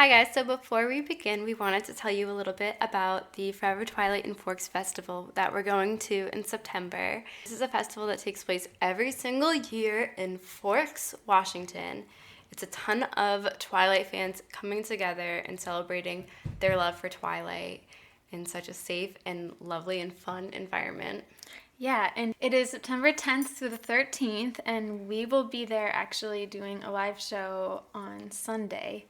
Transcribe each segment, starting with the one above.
Hi guys, so before we begin, we wanted to tell you a little bit about the Forever Twilight and Forks Festival that we're going to in September. This is a festival that takes place every single year in Forks, Washington. It's a ton of Twilight fans coming together and celebrating their love for Twilight in such a safe and lovely and fun environment. Yeah, and it is September 10th through the 13th, and we will be there actually doing a live show on Sunday.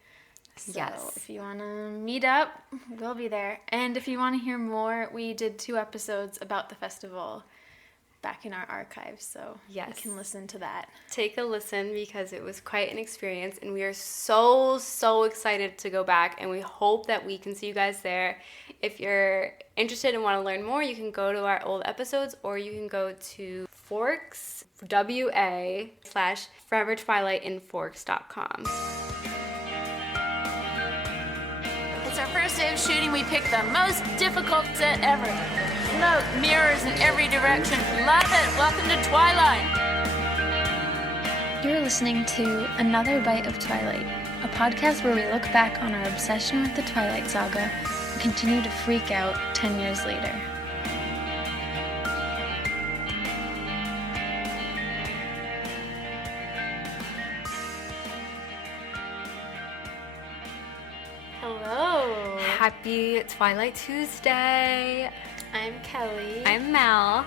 So Yes. if you want to meet up, we'll be there. And if you want to hear more, we did 2 episodes about the festival back in our archives, so Yes. you can listen to that. Take a listen because it was quite an experience, and we are so excited to go back, and we hope that we can see you guys there. If you're interested and want to learn more, you can go to our old episodes, or you can go to forks.wa/forevertwilightandforks.com. It's our first day of shooting. We picked the most difficult set ever. Smoke, mirrors in every direction. Love it. Welcome to Twilight. You're listening to Another Bite of Twilight, a podcast where we look back on our obsession with the Twilight Saga and continue to freak out 10 years later. Hello. Happy Twilight Tuesday. I'm Kelly. I'm Mel.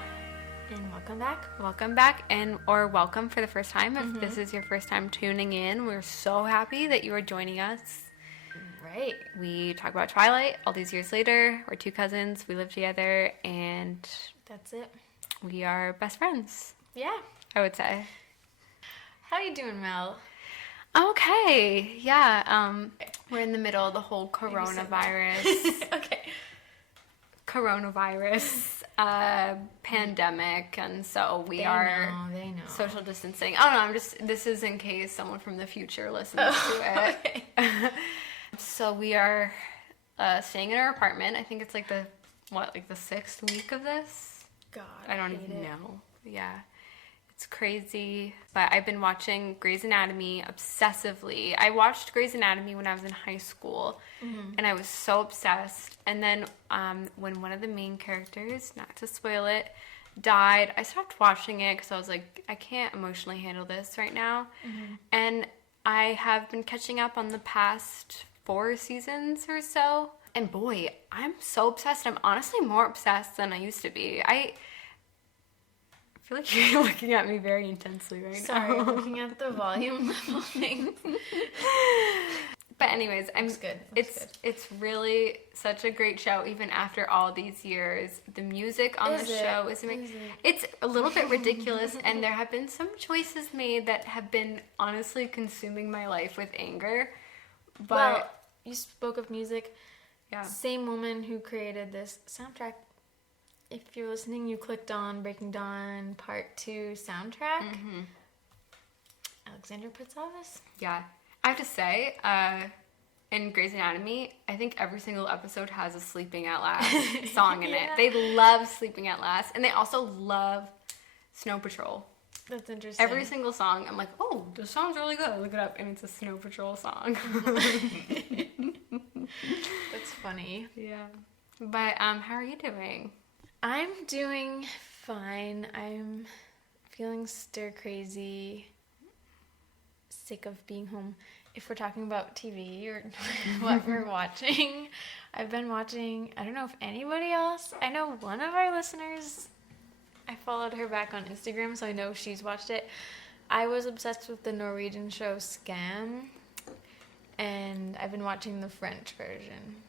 And welcome back. Welcome back, or welcome for the first time. If this is your first time tuning in, we're so happy that you are joining us. Right. We talk about Twilight all these years later. We're 2 cousins. We live together, and That's it. we are best friends, Yeah. I would say. How you doing, Mel? Okay, yeah. We're in the middle of the whole coronavirus pandemic, and so we are They know. social distancing. I don't know. This is in case someone from the future listens to it. Okay. So we are staying in our apartment. I think it's like the 6th week of this. God, I don't hate even it. know. Yeah. It's crazy. But I've been watching Grey's Anatomy obsessively. I watched Grey's Anatomy when I was in high school, and I was so obsessed. And then when one of the main characters, not to spoil it, died, I stopped watching it because I was like, I can't emotionally handle this right now. And I have been catching up on the past 4 seasons or so. And boy, I'm so obsessed. I'm honestly more obsessed than I used to be. I feel like you're looking at me very intensely right Sorry, now. I'm looking at the volume level thing. But anyways, Looks good. It's really such a great show even after all these years. The music on the show is amazing. It's a little bit ridiculous, and there have been some choices made that have been honestly consuming my life with anger. But Well, you spoke of music. yeah. Same woman who created this soundtrack. If you're listening, you clicked on Breaking Dawn Part 2 soundtrack. Alexandra Pitzavis. Yeah. I have to say, in Grey's Anatomy, I think every single episode has a Sleeping at Last song in it. Yeah. They love Sleeping at Last, and they also love Snow Patrol. That's interesting. Every single song, I'm like, oh, this song's really good. I look it up, and it's a Snow Patrol song. That's funny. Yeah. But how are you doing? I'm doing fine. I'm feeling stir crazy, sick of being home. If we're talking about TV or what we're watching, I've been watching, I don't know if anybody else, I know one of our listeners, I followed her back on Instagram, so I know she's watched it. I was obsessed with the Norwegian show Scam, and I've been watching the French version.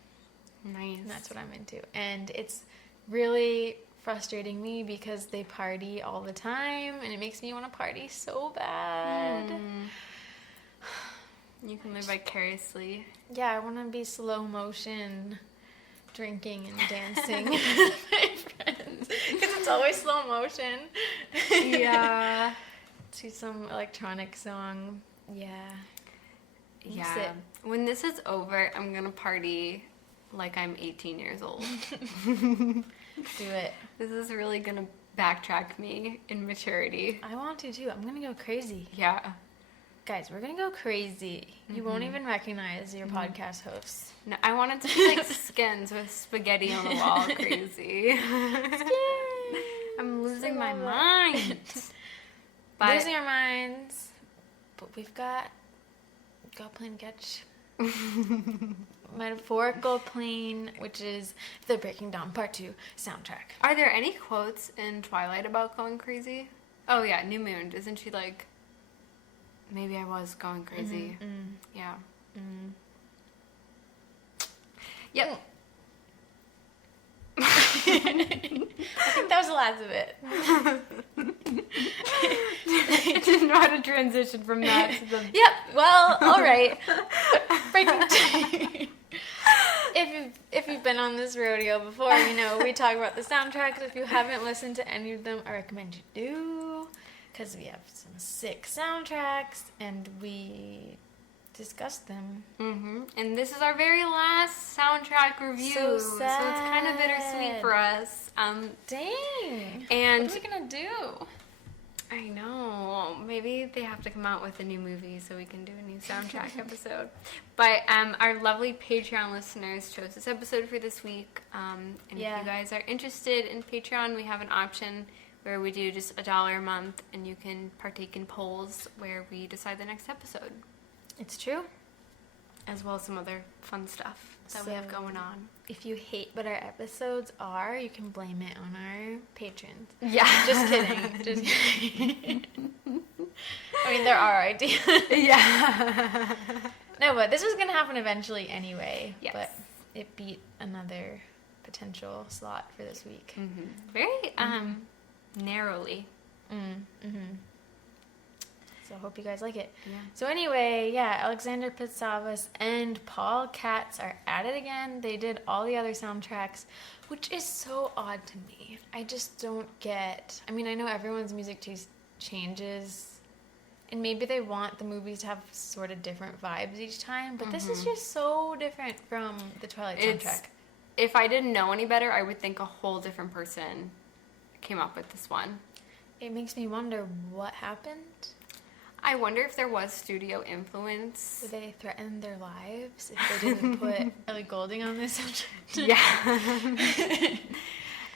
Nice. And that's what I'm into. And it's really frustrating me because they party all the time, and it makes me want to party so bad. You can live vicariously. Yeah, I want to be slow motion drinking and dancing with my friends. Because it's always slow motion. Yeah. To some electronic song. Yeah. Yeah. Sit. When this is over, I'm going to party like I'm 18 years old. Do it. This is really going to backtrack me in maturity. I want to too. I'm going to go crazy. Yeah. Guys, we're going to go crazy. You won't even recognize your podcast hosts. No, I wanted to be like Skins with spaghetti on the wall crazy. I'm losing my mind. But Losing our minds. But we've got plane catch. Metaphorical plane, which is the Breaking Dawn Part 2 soundtrack. are there any quotes in Twilight about going crazy? Oh yeah, New Moon. Isn't she like, maybe I was going crazy? Yeah. Yep. I think that was the last of it. I didn't know how to transition from that to the... Yep, well, alright. Breaking If you've been on this rodeo before, you know we talk about the soundtracks. If you haven't listened to any of them, I recommend you do, because we have some sick soundtracks and we discussed them. And this is our very last soundtrack review, So so it's kind of bittersweet for us. Dang. And What are we gonna do? I know, maybe they have to come out with a new movie so we can do a new soundtrack episode. But our lovely Patreon listeners chose this episode for this week. And if you guys are interested in Patreon, we have an option where we do just $1 a month, and you can partake in polls where we decide the next episode, It's true. as well as some other fun stuff that we have going on. If you hate what our episodes are, you can blame it on our patrons. Yeah. Just kidding. Just kidding. I mean, there are ideas. Yeah. No, but this was going to happen eventually anyway. Yes. But it beat another potential slot for this week. Very narrowly. So I hope you guys like it. Yeah. So anyway, Alexander Pitsavas and Paul Katz are at it again. They did all the other soundtracks, which is so odd to me. I just don't get... I mean, I know everyone's music taste changes, and maybe they want the movies to have sort of different vibes each time, but this is just so different from the Twilight soundtrack. If I didn't know any better, I would think a whole different person came up with this one. It makes me wonder what happened. I wonder if there was studio influence. Would they threaten their lives if they didn't put Ellie Goulding on this soundtrack? Yeah.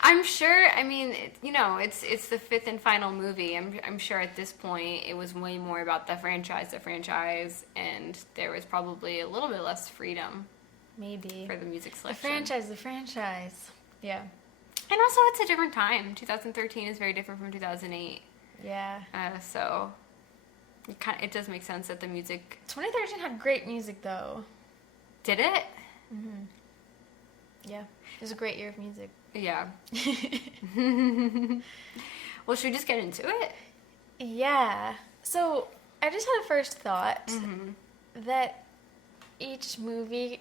I'm sure, I mean, it's the fifth and final movie. I'm sure at this point it was way more about the franchise, and there was probably a little bit less freedom. Maybe. For the music selection. The franchise. Yeah. And also it's a different time. 2013 is very different from 2008. Yeah. So... It does make sense that the music... 2013 had great music, though. Did it? Yeah. It was a great year of music. Yeah. Well, should we just get into it? Yeah. So, I just had a first thought that each movie...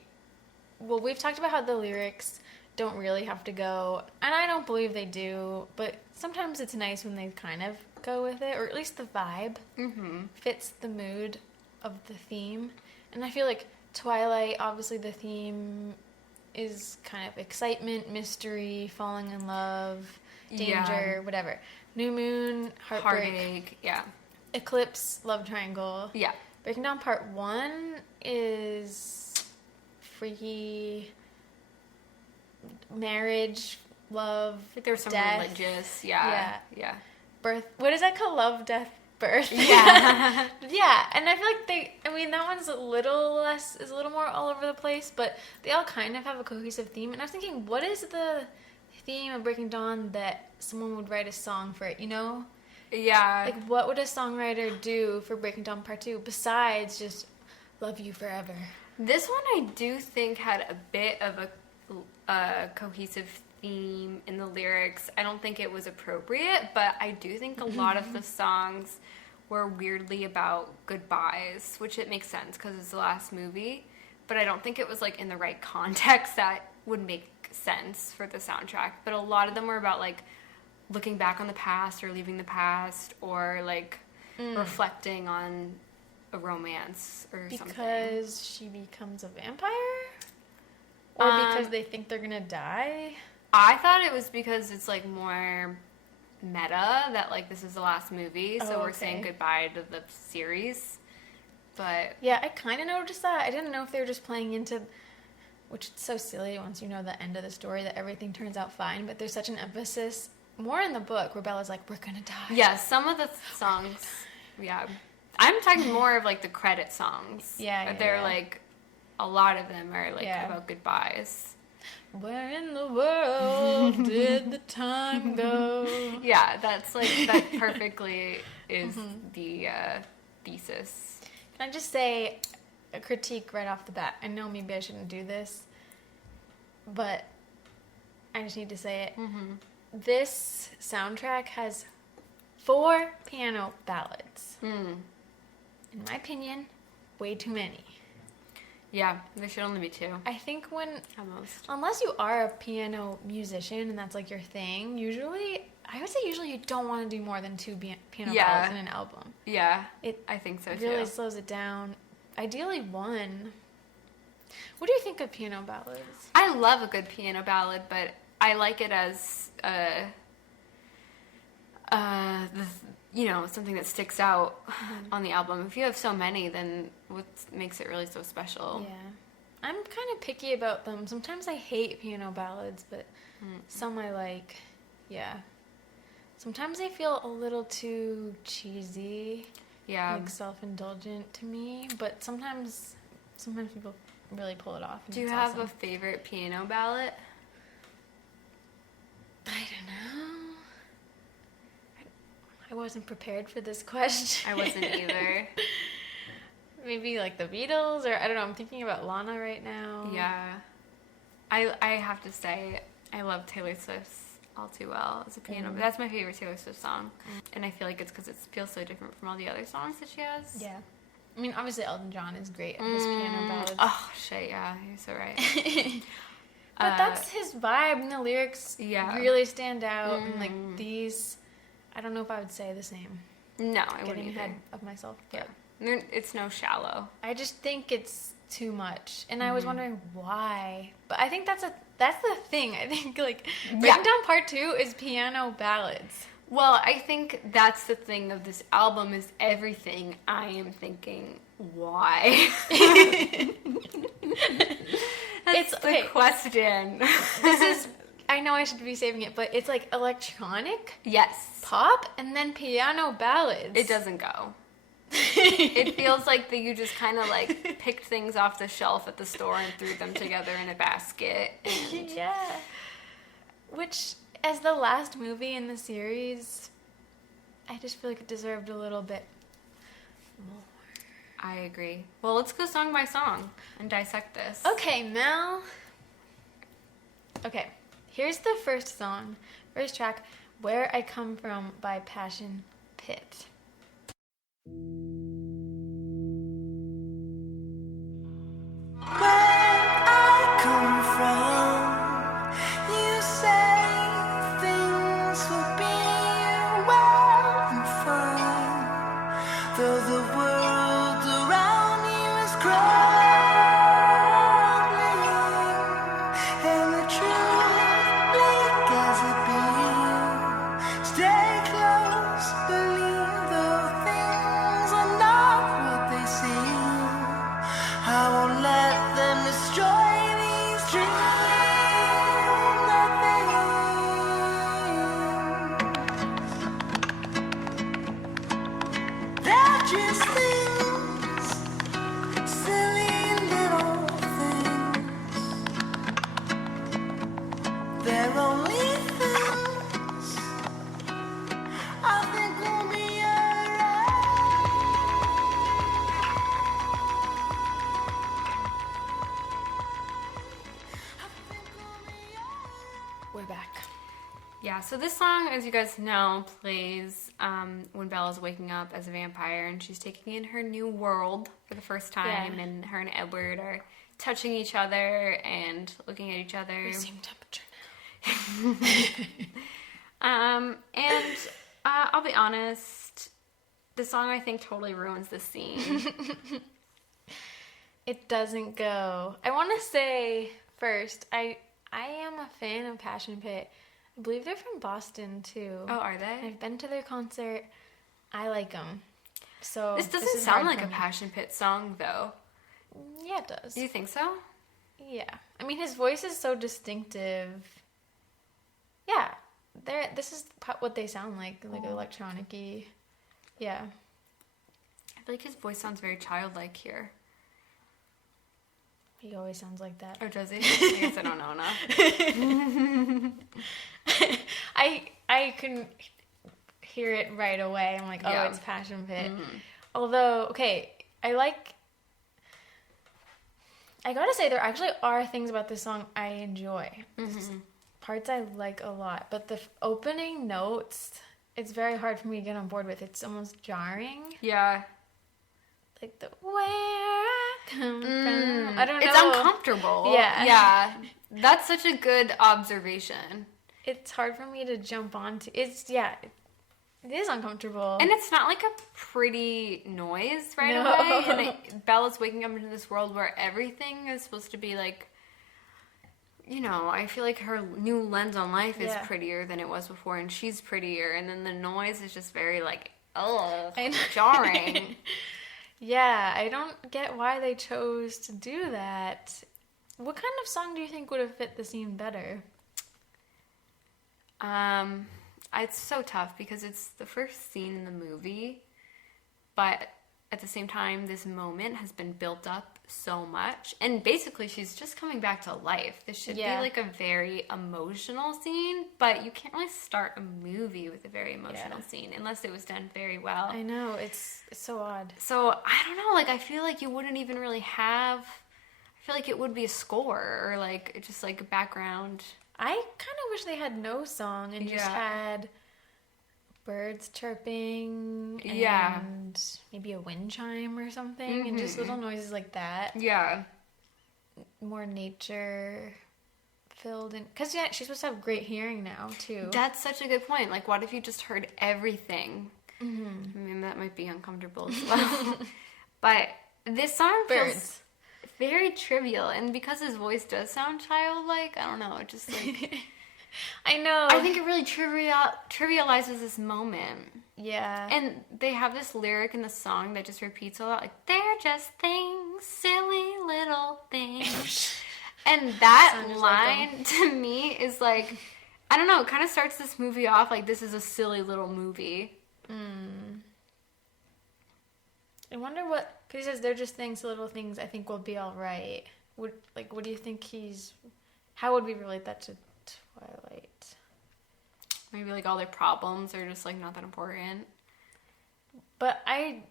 Well, we've talked about how the lyrics don't really have to go, and I don't believe they do, but sometimes it's nice when they kind of go with it, or at least the vibe fits the mood of the theme. And I feel like Twilight, obviously the theme is kind of excitement, mystery, falling in love, danger, whatever. New Moon, heartbreak, yeah. Eclipse, love triangle. Yeah. Breaking Down Part 1 is freaky marriage, love, There's some death. religious, yeah. Birth. What is that called? Love, death, birth. Yeah. Yeah, and I feel like that one's a little more all over the place, but they all kind of have a cohesive theme. And I was thinking, what is the theme of Breaking Dawn that someone would write a song for it, you know? Yeah. Like, what would a songwriter do for Breaking Dawn Part 2 besides just love you forever? This one I do think had a bit of a cohesive theme in the lyrics. I don't think it was appropriate, but I do think a lot of the songs were weirdly about goodbyes, which it makes sense because it's the last movie, but I don't think it was like in the right context that would make sense for the soundtrack. But a lot of them were about like looking back on the past or leaving the past or like reflecting on a romance or something. Because she becomes a vampire? Or because they think they're gonna die? I thought it was because it's like more meta that like this is the last movie, so we're saying goodbye to the series. But yeah, I kind of noticed that. I didn't know if they were just playing into, which is so silly once you know the end of the story, that everything turns out fine, but there's such an emphasis, more in the book, where Bella's like, we're gonna die. yeah, some of the songs, yeah. I'm talking more of, like, the credit songs. Yeah, They're, like, a lot of them are, like, about goodbyes. Where in the world did the time go? Yeah, that's, like, that perfectly is the thesis. Can I just say a critique right off the bat? I know maybe I shouldn't do this, but I just need to say it. This soundtrack has 4 piano ballads. In my opinion, way too many. Yeah, there should only be 2. I think Almost. unless you are a piano musician and that's like your thing, I would say you don't want to do more than 2 piano ballads in an album. Yeah, I think so too. It really slows it down. Ideally 1. What do you think of piano ballads? I love a good piano ballad, but I like it as something that sticks out on the album. If you have so many, then what makes it really so special? Yeah. I'm kind of picky about them. Sometimes I hate piano ballads, but some I like. Yeah. Sometimes they feel a little too cheesy. Yeah. Like self-indulgent to me, but sometimes people really pull it off. Do you have a favorite piano ballad? I don't know. I wasn't prepared for this question. I wasn't either. Maybe like the Beatles, or I don't know. I'm thinking about Lana right now. Yeah. I have to say, I love Taylor Swift's All Too Well as a piano. That's my favorite Taylor Swift song. And I feel like it's because it feels so different from all the other songs that she has. Yeah. I mean, obviously Elton John is great at his piano ballads. Oh, shit, yeah. You're so right. But that's his vibe, and the lyrics really stand out. And like these, I don't know if I would say the same. No, I wouldn't Getting either. ahead of myself, but It's no Shallow. I just think it's too much, and I was wondering why. But I think that's the thing. I think like Breaking Down Part 2 is piano ballads. Well, I think that's the thing of this album is everything I am thinking, why? That's the question. This is, I know I should be saving it, but it's like electronic, yes, pop, and then piano ballads. It doesn't go. It feels like that you just kind of like picked things off the shelf at the store and threw them together in a basket. And yeah. Which, as the last movie in the series, I just feel like it deserved a little bit more. I agree. Well, let's go song by song and dissect this. Okay, Mel. Okay, here's the first track, Where I Come From by Passion Pit. Yeah, so this song, as you guys know, plays when Bella's waking up as a vampire and she's taking in her new world for the first time, and her and Edward are touching each other and looking at each other. Same temperature now. And I'll be honest, the song I think totally ruins the scene. It doesn't go. I want to say first, I am a fan of Passion Pit. I believe they're from Boston, too. Oh, are they? I've been to their concert. I like them. So This doesn't is sound hard like for a me. Passion Pit song, though. Yeah, it does. Do you think so? Yeah. I mean, his voice is so distinctive. Yeah. This is what they sound like electronic-y. Yeah. I feel like his voice sounds very childlike here. He always sounds like that. Oh, does he? I guess I don't know enough. I can hear it right away. I'm like, oh, Yeah. it's Passion Pit. Although, okay, I gotta say, there actually are things about this song I enjoy. Parts I like a lot. But the opening notes, it's very hard for me to get on board with. It's almost jarring. Yeah. Like the where I come from. I don't know. It's uncomfortable. Yeah. Yeah. That's such a good observation. It's hard for me to jump onto. It is uncomfortable. And it's not like a pretty noise right No. away. And Bella's waking up into this world where everything is supposed to be like, you know, I feel like her new lens on life is prettier than it was before, and she's prettier. And then the noise is just very like, jarring. Yeah, I don't get why they chose to do that. What kind of song do you think would have fit the scene better? It's so tough because it's the first scene in the movie, but at the same time, this moment has been built up so much, and basically she's just coming back to life. This should be like a very emotional scene, but you can't really start a movie with a very emotional scene unless it was done very well. I know, it's so odd. So, I don't know, like, I feel like you wouldn't even really have, I feel like it would be a score, or like, just like a background. I kind of wish they had no song and just had birds chirping and maybe a wind chime or something and just little noises like that. Yeah. More nature filled in. Because, she's supposed to have great hearing now, too. That's such a good point. Like, what if you just heard everything? I mean, that might be uncomfortable as well. But this song feels very trivial, and because his voice does sound childlike, I don't know, it just like... I know. I think it really trivializes this moment. Yeah. And they have this lyric in the song that just repeats a lot, like, they're just things, silly little things. And that line, to me, is like, I don't know, it kind of starts this movie off like this is a silly little movie. I wonder what, because he says they're just things, little things, I think we'll be all right. What do you think how would we relate that to Twilight? Maybe like all their problems are just like not that important. But I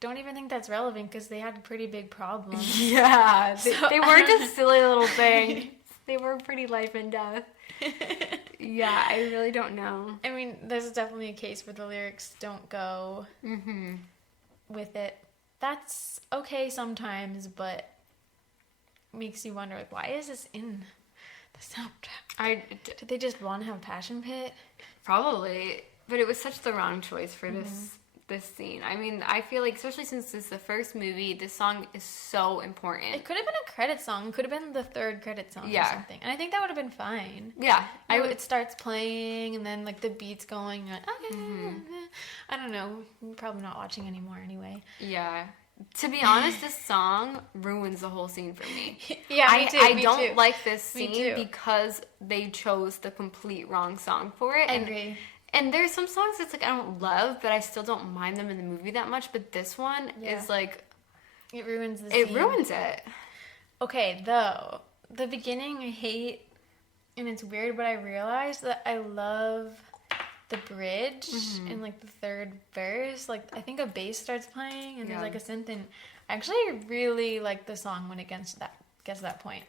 don't even think that's relevant because they had pretty big problems. Yeah, they weren't just silly little things. They were pretty life and death. Yeah, I really don't know. I mean, there's definitely a case where the lyrics don't go with it. That's okay sometimes, but makes you wonder, like, why is this in the soundtrack? Did they just want to have Passion Pit? Probably, but it was such the wrong choice for this scene. I mean, I feel like, especially since this is the first movie, this song is so important. It could have been a credit song. It could have been the third credit song or something. And I think that would have been fine. Yeah. It starts playing, and then, like, the beat's going. Like, okay. I don't know. I'm probably not watching anymore anyway. Yeah. To be honest, this song ruins the whole scene for me. Yeah, me too. I don't like this scene because they chose the complete wrong song for it. I agree. And there's some songs that's like I don't love, but I still don't mind them in the movie that much. But this one is like... It ruins the scene. It ruins it. Okay, though. The beginning I hate, and it's weird, but I realized that I love the bridge in like the third verse. Like, I think a bass starts playing, and there's like a synth, and I actually really like the song when it gets to that point.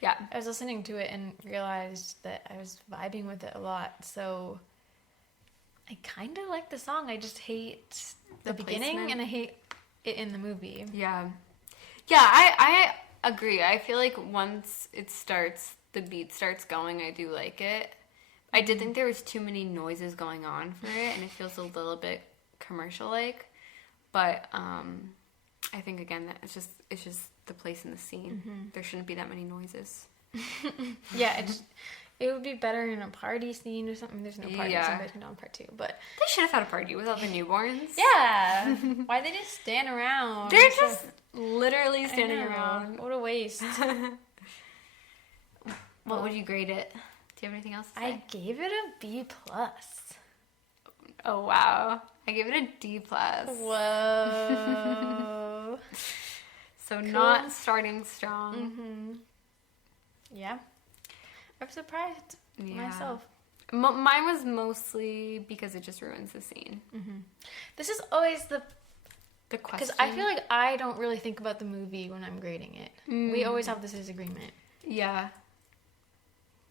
Yeah. I was listening to it and realized that I was vibing with it a lot, so I kind of like the song. I just hate the beginning, placement. And I hate it in the movie. Yeah. Yeah, I agree. I feel like once it starts, the beat starts going, I do like it. I did think there was too many noises going on for it, and it feels a little bit commercial-like. But I think again that it's just the place in the scene. There shouldn't be that many noises. Yeah, it would be better in a party scene or something. There's no party scene in part 2, but They should have had a party with all the newborns. yeah. Why they just stand around? They're just literally standing around. What a waste. What would you grade it? Do you have anything else to say? I gave it a B+. Oh wow. I gave it a D+. Whoa. So not starting strong. Yeah. I'm surprised myself. Mine was mostly because it just ruins the scene. This is always the question. because I feel like I don't really think about the movie when I'm grading it. We always have this disagreement. Yeah.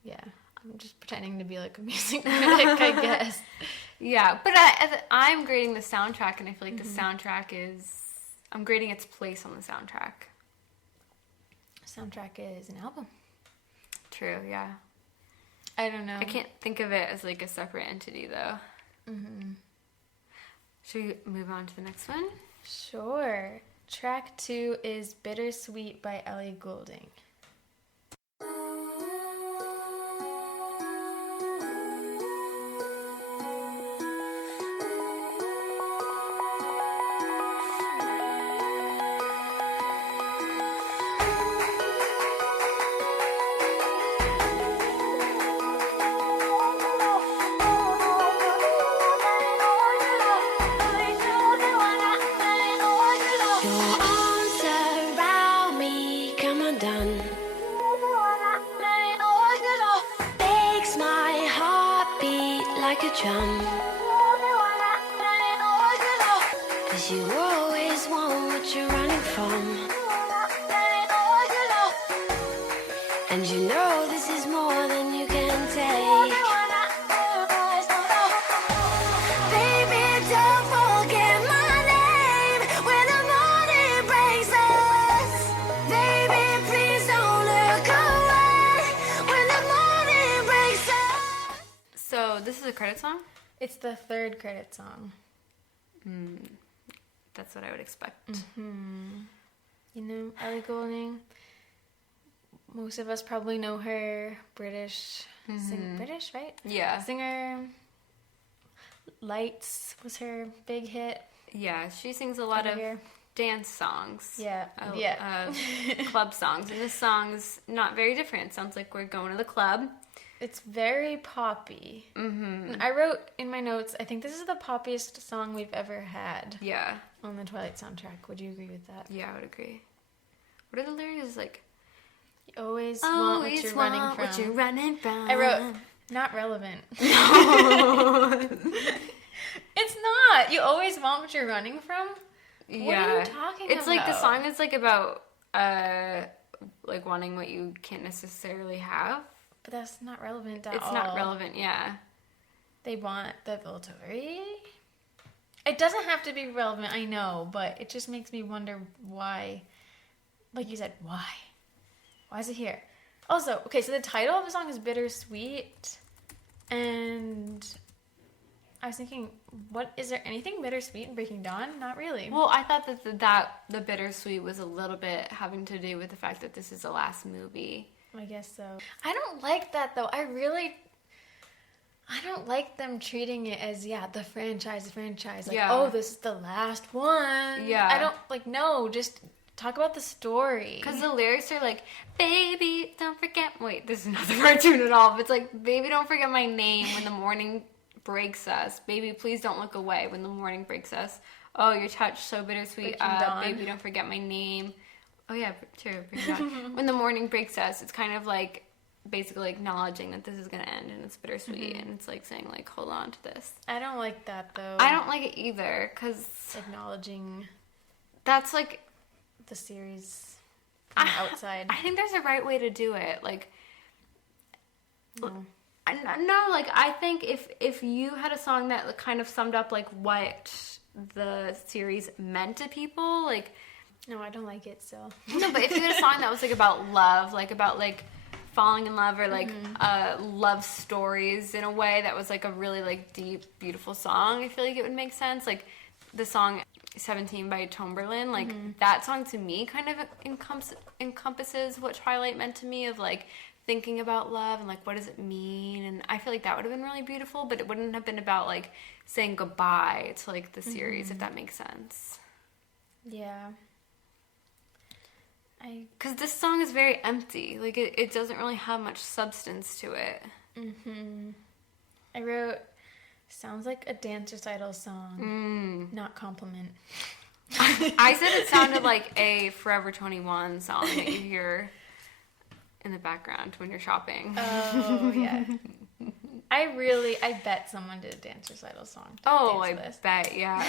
Yeah. I'm just pretending to be like a music critic, I guess. Yeah, but I'm grading the soundtrack, and I feel like the soundtrack I'm grading its place on the soundtrack. Soundtrack is an album. True, yeah. I don't know. I can't think of it as like a separate entity, though. Should we move on to the next one? Sure. Track 2 is Bittersweet by Ellie Goulding. Cause you always want what you're running from, and you know this is more than you can take. Baby, don't forget my name when the morning breaks us. Baby, please don't look away when the morning breaks us. So this is a credit song? It's the third credit song. That's what I would expect. You know, Ellie Goulding. Most of us probably know her. British. British, right? Yeah. Singer. Lights was her big hit. Yeah, she sings a lot Over of here. dance songs. Yeah. Club songs. And this song's not very different. It sounds like we're going to the club. It's very poppy. And I wrote in my notes, I think this is the poppiest song we've ever had Yeah. on the Twilight soundtrack. Would you agree with that? Yeah, I would agree. What are the lyrics like? You always want what you're running from. What you're running from. I wrote, not relevant. It's not. You always want what you're running from? Yeah. What are you talking about? It's like the song is like about like wanting what you can't necessarily have. But that's not relevant at all. It's not relevant, yeah. They want the Volturi? It doesn't have to be relevant, I know, but it just makes me wonder why. Like you said, why? Why is it here? Also, okay, so the title of the song is Bittersweet, and I was thinking, what is there anything bittersweet in Breaking Dawn? Not really. Well, I thought that the bittersweet was a little bit having to do with the fact that this is the last movie. I guess so. I don't like that, though. I don't like them treating it as, the franchise. Like, oh, this is the last one. Yeah. I don't, no, just talk about the story. Because the lyrics are like, baby, don't forget. Wait, this is not the cartoon at all. But it's like, baby, don't forget my name when the morning breaks us. Baby, please don't look away when the morning breaks us. Oh, your touch, so bittersweet. Baby, don't forget my name. Oh, yeah, true. When the morning breaks us, it's kind of like basically acknowledging that this is going to end and it's bittersweet. And it's like saying, like, hold on to this. I don't like that, though. I don't like it either because acknowledging that's like the series from the outside. I think there's a right way to do it. Like, no, like, I think if you had a song that kind of summed up, like, what the series meant to people, like... No, I don't like it, so... No, but if you had a song that was, like, about love, like, about, like, falling in love or, like, love stories in a way that was, like, a really, like, deep, beautiful song, I feel like it would make sense. Like, the song 17 by Tomberlin, like that song to me kind of encompasses what Twilight meant to me, of like thinking about love and like what does it mean, and I feel like that would have been really beautiful, but it wouldn't have been about like saying goodbye to like the series, if that makes sense. Yeah. Because this song is very empty, like it doesn't really have much substance to it. I wrote, sounds like a dance recital song, not compliment. I said it sounded like a Forever 21 song that you hear in the background when you're shopping. Oh, yeah. I bet someone did a dance recital song. Oh, I bet, yeah.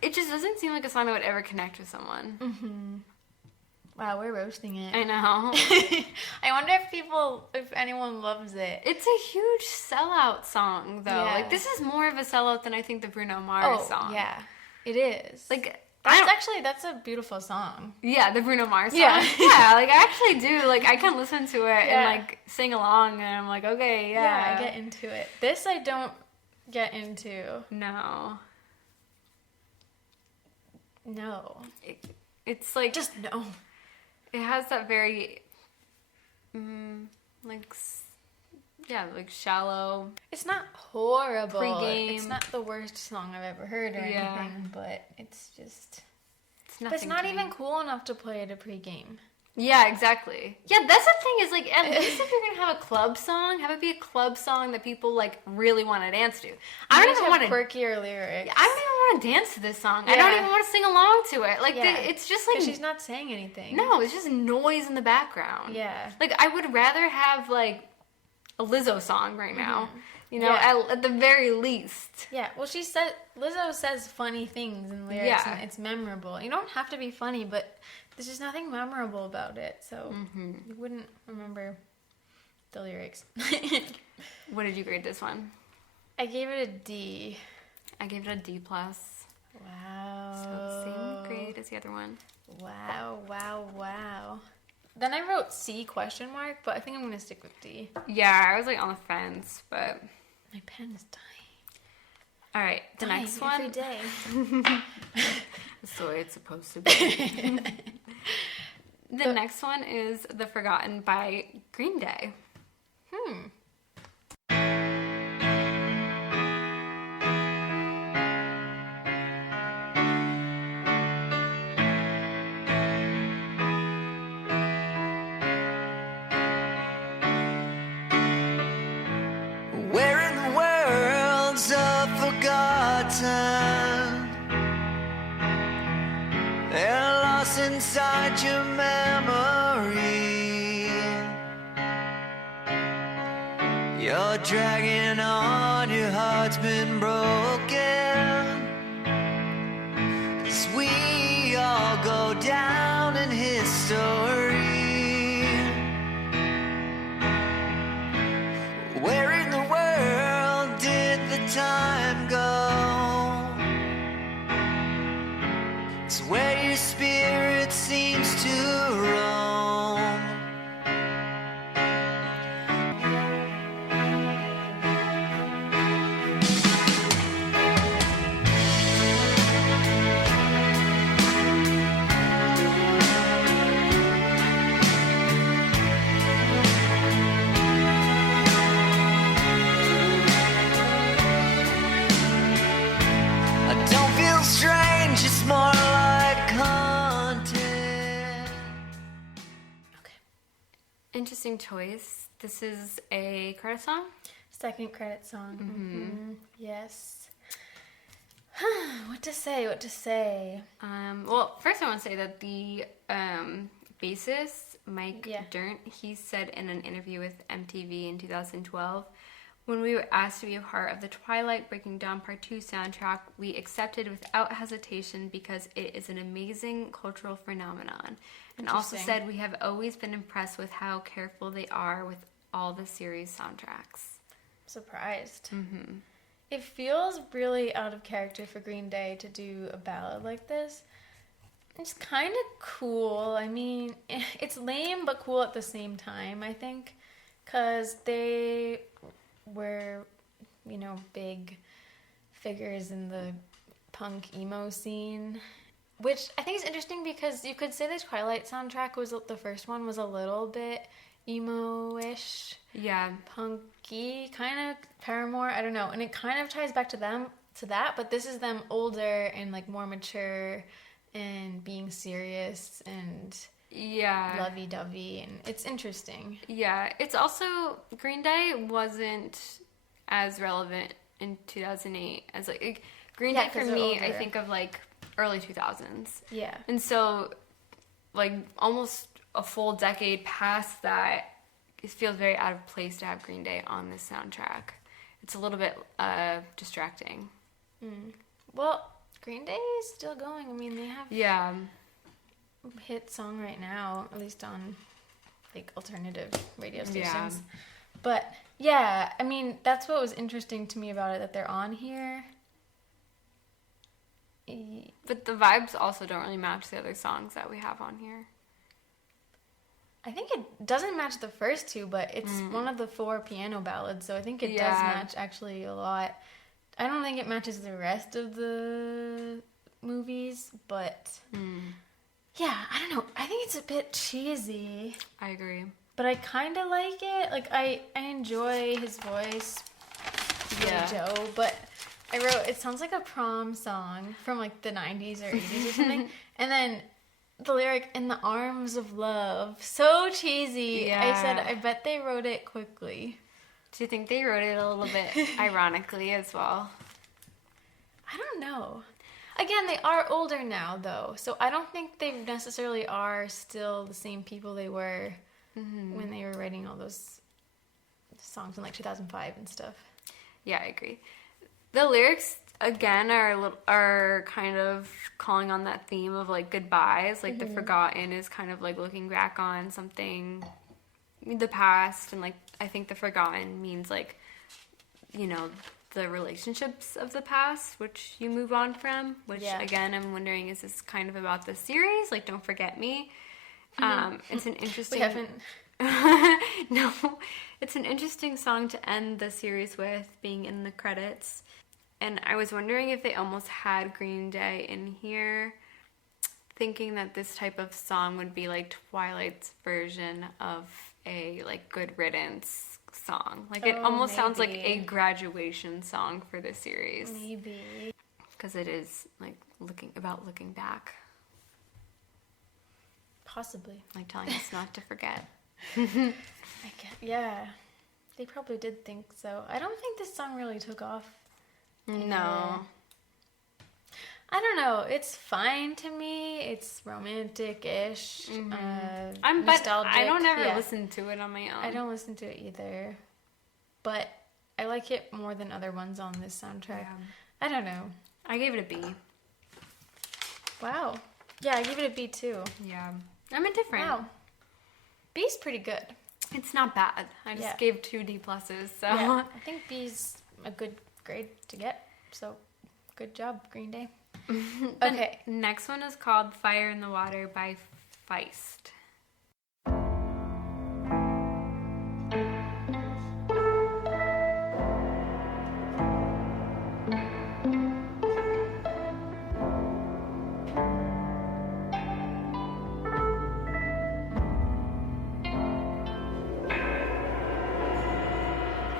It just doesn't seem like a song that would ever connect with someone. Wow, we're roasting it. I know. I wonder if anyone loves it. It's a huge sellout song, though. Yeah. Like, this is more of a sellout than I think the Bruno Mars song. Yeah, it is. Like, that's a beautiful song. Yeah, the Bruno Mars song. Yeah. Yeah, like, I actually do. Like, I can listen to it and, like, sing along, and I'm like, okay, yeah. Yeah, I get into it. This I don't get into. No. No. It's like... Just no. It has that very, like shallow. It's not horrible. Pre-game. It's not the worst song I've ever heard or anything, but it's just... But it's not even cool enough to play at a pregame. Yeah, exactly. Yeah, that's the thing, is like, at least if you're gonna have a club song, have it be a club song that people like really want to dance to. I don't even want quirkier lyrics. I don't even want to dance to this song. Yeah. I don't even want to sing along to it. Like, it's just like, she's not saying anything. No, it's just noise in the background. Yeah. Like, I would rather have like a Lizzo song right now. You know, at the very least. Yeah, well, Lizzo says funny things in lyrics, and it's memorable. You don't have to be funny, but there's just nothing memorable about it, so you wouldn't remember the lyrics. What did you grade this one? I gave it a D. I gave it a D+. Wow. So same grade as the other one. Wow. Then I wrote C (?), but I think I'm going to stick with D. Yeah, I was like on the fence, but... My pen is dying. All right, the next one. Every day. That's the way it's supposed to be. The next one is The Forgotten by Green Day. Where in the world's a forgotten and lost inside your memory? You're dragging on, your heart's been broken, 'cause we all go down in history. Where in the world did the time go? It's where your spirit seems to roam. I don't feel strange, it's more like content. Interesting choice. This is a credit song? Second credit song. Yes. What to say? Well, first I want to say that the bassist, Mike Dirnt, he said in an interview with MTV in 2012, when we were asked to be a part of the Twilight Breaking Dawn Part 2 soundtrack, we accepted without hesitation because it is an amazing cultural phenomenon. And also said we have always been impressed with how careful they are with all the series soundtracks. Surprised. It feels really out of character for Green Day to do a ballad like this. It's kind of cool. I mean, it's lame but cool at the same time, I think, because they were, big figures in the punk emo scene, which I think is interesting because you could say the Twilight soundtrack was the first one was a little bit emo-ish, punky, kind of Paramore, I don't know, and it kind of ties back to that, but this is them older and like more mature and being serious and lovey-dovey, and it's interesting. Yeah, it's also, Green Day wasn't as relevant in 2008 as like Green Day for me, I think of like early 2000s. Yeah. And so like almost a full decade past that, it feels very out of place to have Green Day on this soundtrack. It's a little bit distracting. Well, Green Day is still going. I mean, they have a hit song right now, at least on like alternative radio stations. But yeah, I mean, that's what was interesting to me about it, that they're on here. But the vibes also don't really match the other songs that we have on here. I think it doesn't match the first two, but it's one of the 4 piano ballads, so I think it does match actually a lot. I don't think it matches the rest of the movies, but yeah, I don't know. I think it's a bit cheesy. I agree. But I kind of like it. Like, I enjoy his voice, Joe, but I wrote, it sounds like a prom song from like the 90s or 80s or something. And then the lyric, "In the arms of love." So cheesy. Yeah. I said, I bet they wrote it quickly. Do you think they wrote it a little bit ironically as well? I don't know. Again, they are older now, though. So I don't think they necessarily are still the same people they were when they were writing all those songs in like 2005 and stuff. Yeah, I agree. The lyrics, again, are kind of calling on that theme of like goodbyes. Like the forgotten is kind of like looking back on something, the past, and like I think the forgotten means like, you know, the relationships of the past, which you move on from, which again, I'm wondering, is this kind of about the series? Like, Don't Forget Me. It's an interesting... We haven't... No. It's an interesting song to end the series with, being in the credits. And I was wondering if they almost had Green Day in here, thinking that this type of song would be like Twilight's version of a like Good Riddance song. Like it almost sounds like a graduation song for the series. Maybe. Because it is like looking back. Possibly. Like telling us not to forget. Yeah. They probably did think so. I don't think this song really took off. No. I don't know. It's fine to me. It's romantic-ish. Nostalgic. I don't ever listen to it on my own. I don't listen to it either. But I like it more than other ones on this soundtrack. Yeah. I don't know. I gave it a B. Wow. Yeah, I gave it a B too. Yeah. I'm indifferent. Wow. B's pretty good. It's not bad. I just gave 2 D+, so... Yeah. I think B's a good grade to get. So, good job, Green Day. Okay. Next one is called Fire in the Water by Feist.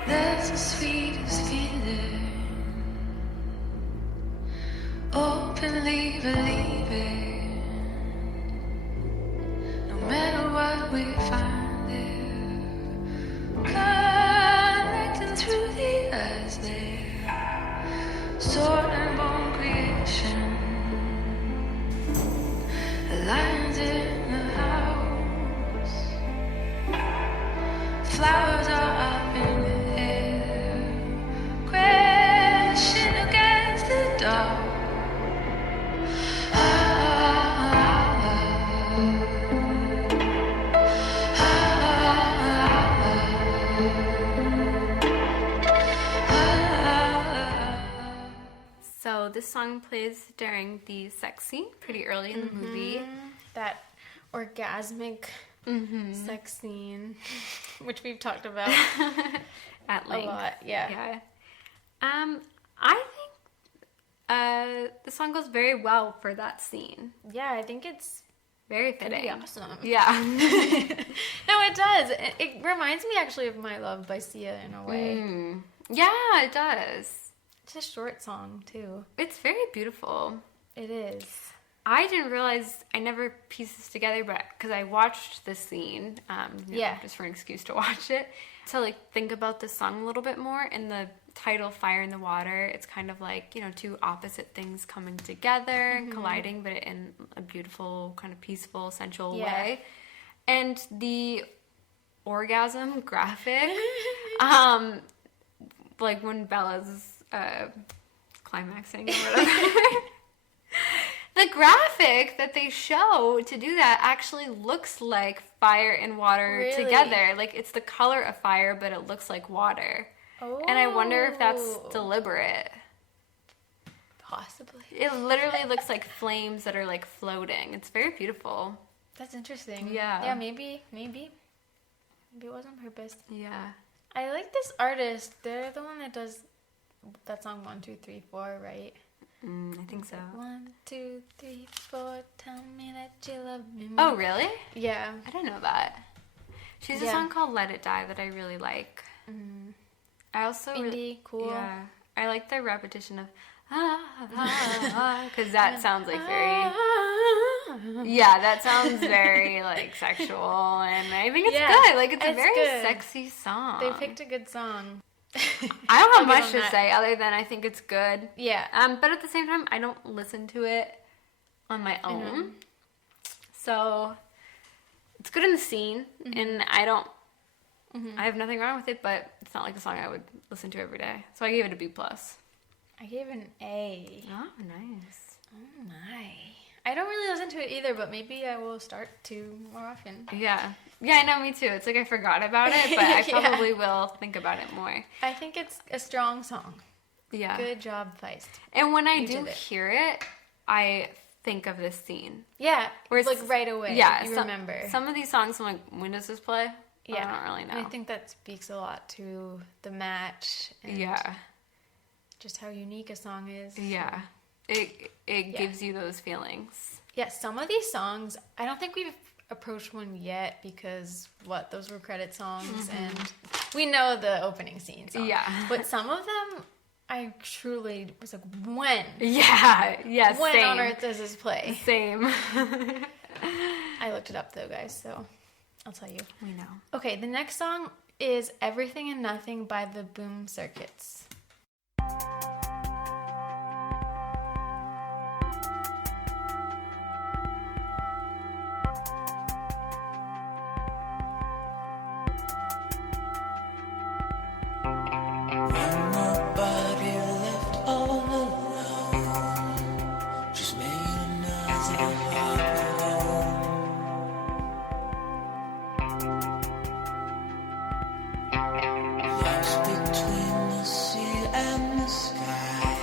That's the sweetest feeling. Openly believing, no matter what we find there, connecting through the eyes there, sword and bone creation, lions in the house, flowers are up in the air, crashing against the door. So this song plays during the sex scene pretty early in the movie. That orgasmic sex scene, which we've talked about at length. A lot. Yeah. I think the song goes very well for that scene. Yeah, I think it's Very fitting. pretty awesome. Yeah. No, it does. It reminds me actually of My Love by Sia in a way. Yeah, it does. It's a short song, too. It's very beautiful. It is. I didn't realize, I never pieced this together, but because I watched this scene, just for an excuse to watch it, to like think about the song a little bit more. In the title, Fire in the Water, it's kind of like, two opposite things coming together and colliding, but in a beautiful, kind of peaceful, sensual way. And the orgasm graphic, like when Bella's climaxing or whatever. The graphic that they show to do that actually looks like fire and water together. Like, it's the color of fire, but it looks like water. Oh. And I wonder if that's deliberate. Possibly. It literally looks like flames that are, like, floating. It's very beautiful. That's interesting. Yeah. Yeah, maybe. Maybe it was on purpose. Yeah. I like this artist. They're the one that does that song 1, 2, 3, 4, right? I think so. 1, 2, 3, 4, tell me that you love me. Oh, really? Yeah. I didn't know that. She has a song called Let It Die that I really like. I also Indie, cool. Yeah. I like the repetition of because that sounds like very that sounds very like sexual, and I think it's good. Like, it's a very sexy song. They picked a good song. I don't have much to say other than I think it's good. Yeah. But at the same time, I don't listen to it on my own. So it's good in the scene, and I don't. I have nothing wrong with it, but it's not like a song I would listen to every day. So I gave it a B+. I gave it an A. Oh, nice. Oh my. I don't really listen to it either, but maybe I will start to more often. Yeah. Yeah, I know, me too. It's like I forgot about it, but I probably will think about it more. I think it's a strong song. Yeah. Good job, Feist. And when I do hear it, I think of this scene. Yeah. Where it's like right away. Yeah. You remember. Some of these songs, I'm like, when does this play? Yeah. I don't really know. And I think that speaks a lot to the match and just how unique a song is. Yeah. It gives you those feelings. Yeah, some of these songs, I don't think we've approached one yet because, those were credit songs, and we know the opening scene song. Yeah. But some of them, I truly was like, when? Yeah, When same. on earth does this play? Same. I looked it up though, guys, so I'll tell you. We know. Okay, the next song is Everything and Nothing by the Boom Circuits. Nobody left all alone. Just made another heart alone. Lost between the sea and the sky.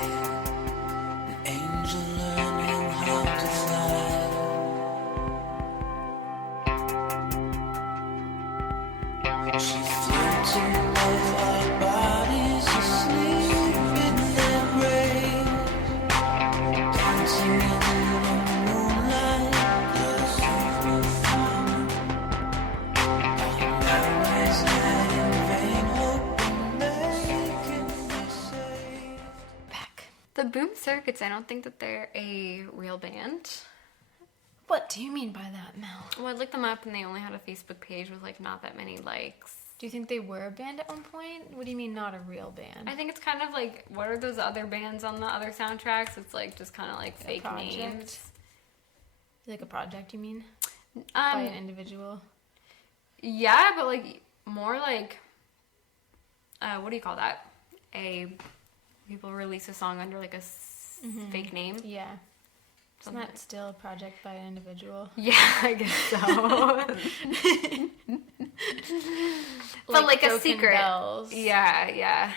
An angel learning how to fly. She floated above our bodies asleep in their graves, dancing in the moonlight. Our memories died in vain, hoping they can be saved. Back. The Boom Circuits, I don't think that they're a real band. What do you mean by that, Mel? Well, I looked them up and they only had a Facebook page with like not that many likes. Do you think they were a band at one point? What do you mean not a real band? I think it's kind of like, what are those other bands on the other soundtracks? It's like just kind of like fake project? names. Like a project, you mean? By an individual? Yeah, but like more like, what do you call that? People release a song under like a fake name. Yeah. Isn't that still a project by an individual? Yeah, I guess so. But like a Broken secret. Bells. Yeah.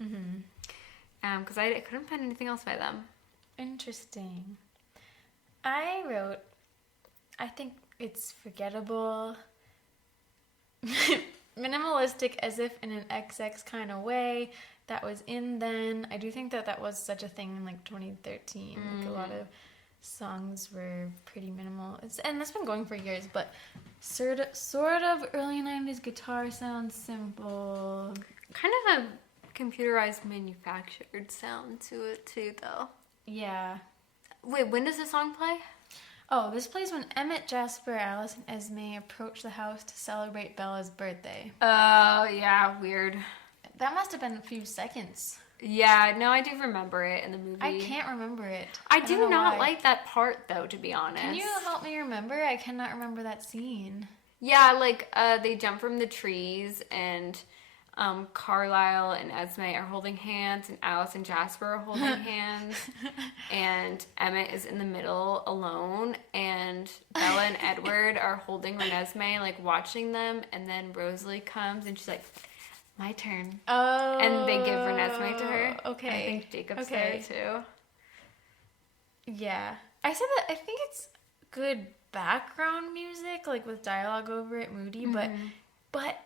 Because I couldn't find anything else by them. Interesting. I wrote, I think it's forgettable, minimalistic as if in an XX kind of way, that was in then. I do think that was such a thing in like 2013. Like a lot of songs were pretty minimal. And that's been going for years, but sort of early 90s guitar sounds simple. Kind of a computerized manufactured sound to it too, though. Yeah. Wait, when does the song play? Oh, this plays when Emmett, Jasper, Alice, and Esme approach the house to celebrate Bella's birthday. Oh, yeah, weird. That must have been a few seconds. Yeah, no, I do remember it in the movie. I can't remember it. I don't do know not why. like that part, though, to be honest. Can you help me remember? I cannot remember that scene. Yeah, like, they jump from the trees, and Carlisle and Esme are holding hands, and Alice and Jasper are holding hands, and Emmett is in the middle alone, and Bella and Edward are holding Renesmee, like, watching them, and then Rosalie comes, and she's like, my turn. Oh. And they give Renesmee to her. Okay. I think Jacob's there, too. Yeah. I said that I think it's good background music, like with dialogue over it, moody, but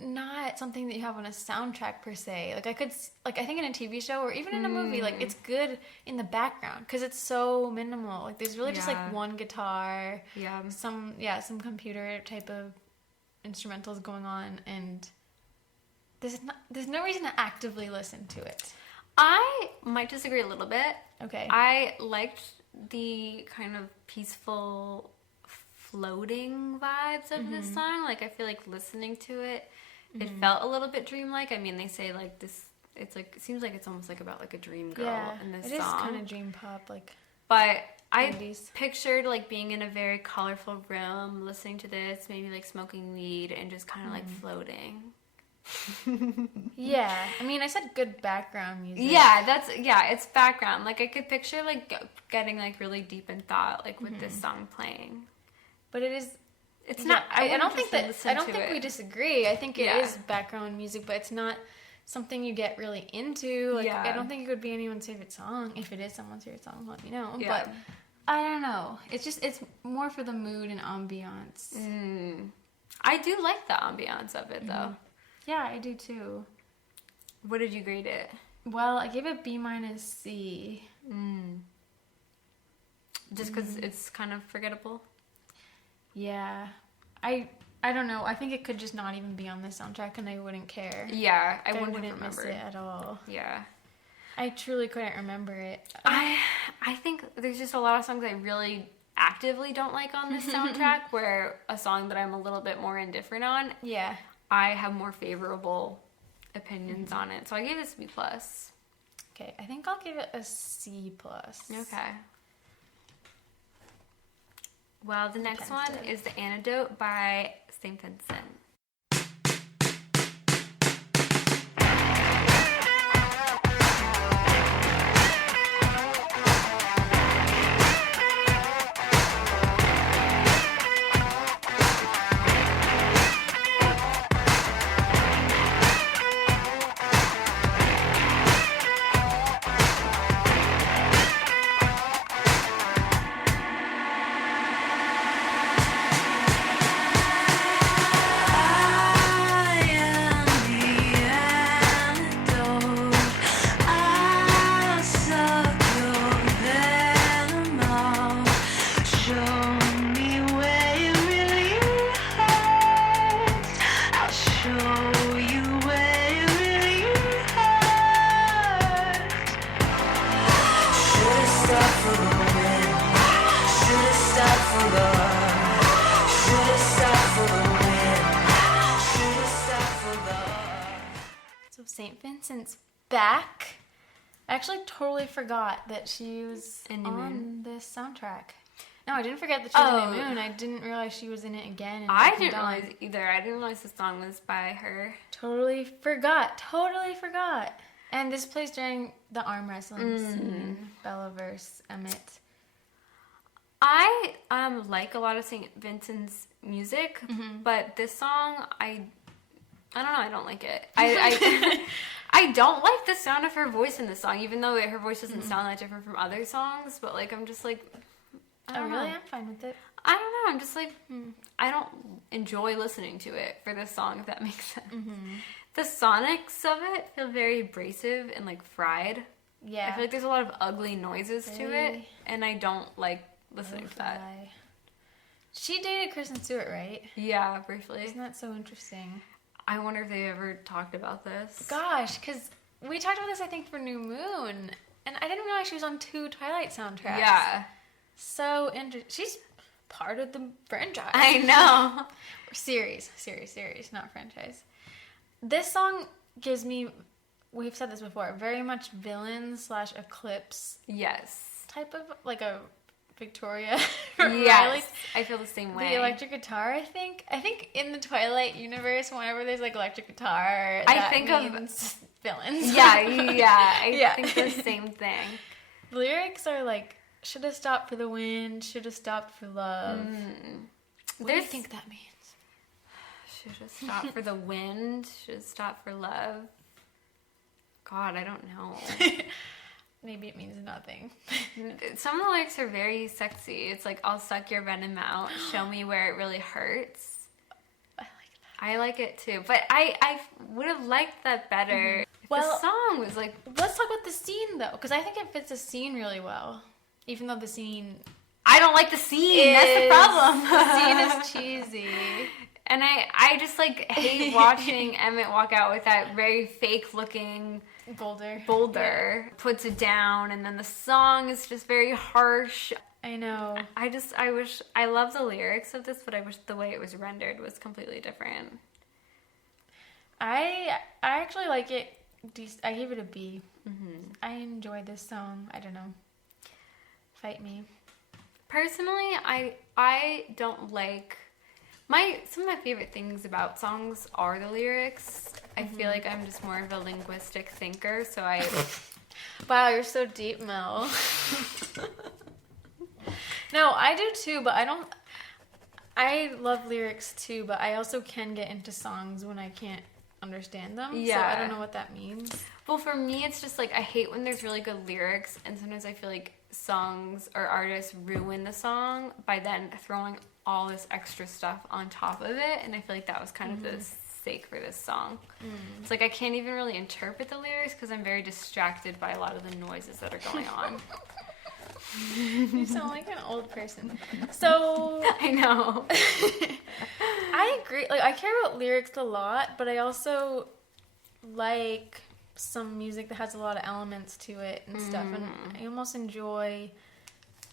not something that you have on a soundtrack per se. Like I think in a TV show or even in a movie, like it's good in the background because it's so minimal. Like there's really just like one guitar, some computer type of instrumentals going on, and there's no reason to actively listen to it. I might disagree a little bit. Okay. I liked the kind of peaceful floating vibes of this song. Like I feel like listening to it, it felt a little bit dreamlike. I mean, they say like this, it's like, it seems like it's almost like about like a dream girl in this song. It is kind of dream pop, like. But I 90s. pictured like being in a very colorful room, listening to this, maybe like smoking weed and just kind of like floating. Yeah, I mean, I said good background music. Yeah, it's background. Like I could picture like getting like really deep in thought, like with this song playing. But it is. It's Yeah, not. I don't think it. we disagree. I think it is background music, but it's not something you get really into. Like I don't think it would be anyone's favorite song. If it is someone's favorite song, let me know. Yeah. But I don't know. It's more for the mood and ambiance. I do like the ambiance of it though. Yeah, I do too. What did you grade it? Well, I gave it B-C. Just because it's kind of forgettable. Yeah, I don't know. I think it could just not even be on the soundtrack, and I wouldn't care. Yeah, I I wouldn't wouldn't remember miss it at all. Yeah. I truly couldn't remember it. I think there's just a lot of songs I really actively don't like on this soundtrack where a song that I'm a little bit more indifferent on, Yeah. I have more favorable opinions on it. So I gave this a B+. Okay, I think I'll give it a C+. Okay. Well, the next one is The Antidote by St. Vincent. So St. Vincent's back. I actually totally forgot that she was on this soundtrack. No, I didn't forget that she was in New Moon. I didn't realize she was in it again. I didn't realize either. I didn't realize the song was by her. Totally forgot. And this plays during the arm wrestling scene. Bella versus Emmett. I like a lot of St. Vincent's music, but this song, I don't know, I don't like it. I don't like the sound of her voice in this song, even though her voice doesn't sound that different from other songs, but like I'm just like, I don't know. I'm fine with it. I don't know, I'm just like, I don't enjoy listening to it for this song, if that makes sense. The sonics of it feel very abrasive and like fried. Yeah. I feel like there's a lot of ugly noises to it, and I don't like listening to that. She dated Kristen Stewart, right? Yeah, briefly. Isn't that so interesting? I wonder if they ever talked about this. Gosh, because we talked about this, I think, for New Moon, and I didn't realize she was on 2 Twilight soundtracks. Yeah. So interesting. She's part of the franchise. I know. Series, not franchise. This song gives me, we've said this before, very much villain/Eclipse Yes. type of, like a Victoria. Yes. I feel the same way. The electric guitar, I think. I think in the Twilight universe, whenever there's like electric guitar, I think means villains. Yeah. I think the same thing. The lyrics are like, should have stopped for the wind, should have stopped for love. What do you think that means? Should have stopped for the wind. Should have stopped for love. God, I don't know. Maybe it means nothing. Some of the lyrics are very sexy. It's like, I'll suck your venom out. Show me where it really hurts. I like that. I like it too. But I would have liked that better if Well, the song was like... Let's talk about the scene, though, because I think it fits the scene really well. Even though the scene... I don't like the scene. That's the problem. The scene is cheesy. And I just like hate watching Emmett walk out with that very fake looking boulder. Yeah. Puts it down, and then the song is just very harsh. I know. I love the lyrics of this, but I wish the way it was rendered was completely different. I actually like it. I gave it a B. Mm-hmm. I enjoy this song. I don't know. Fight me. Personally, I don't like... Some of my favorite things about songs are the lyrics. I feel like I'm just more of a linguistic thinker, so I... Wow, you're so deep, Mel. No, I do too, but I love lyrics too, but I also can get into songs when I can't understand them. Yeah. So I don't know what that means. Well, for me, it's just like I hate when there's really good lyrics, and sometimes I feel like songs or artists ruin the song by then throwing all this extra stuff on top of it, and I feel like that was kind of the sake for this song. It's like I can't even really interpret the lyrics because I'm very distracted by a lot of the noises that are going on. You sound like an old person. So I know. I agree. Like, I care about lyrics a lot, but I also like some music that has a lot of elements to it and stuff, and I almost enjoy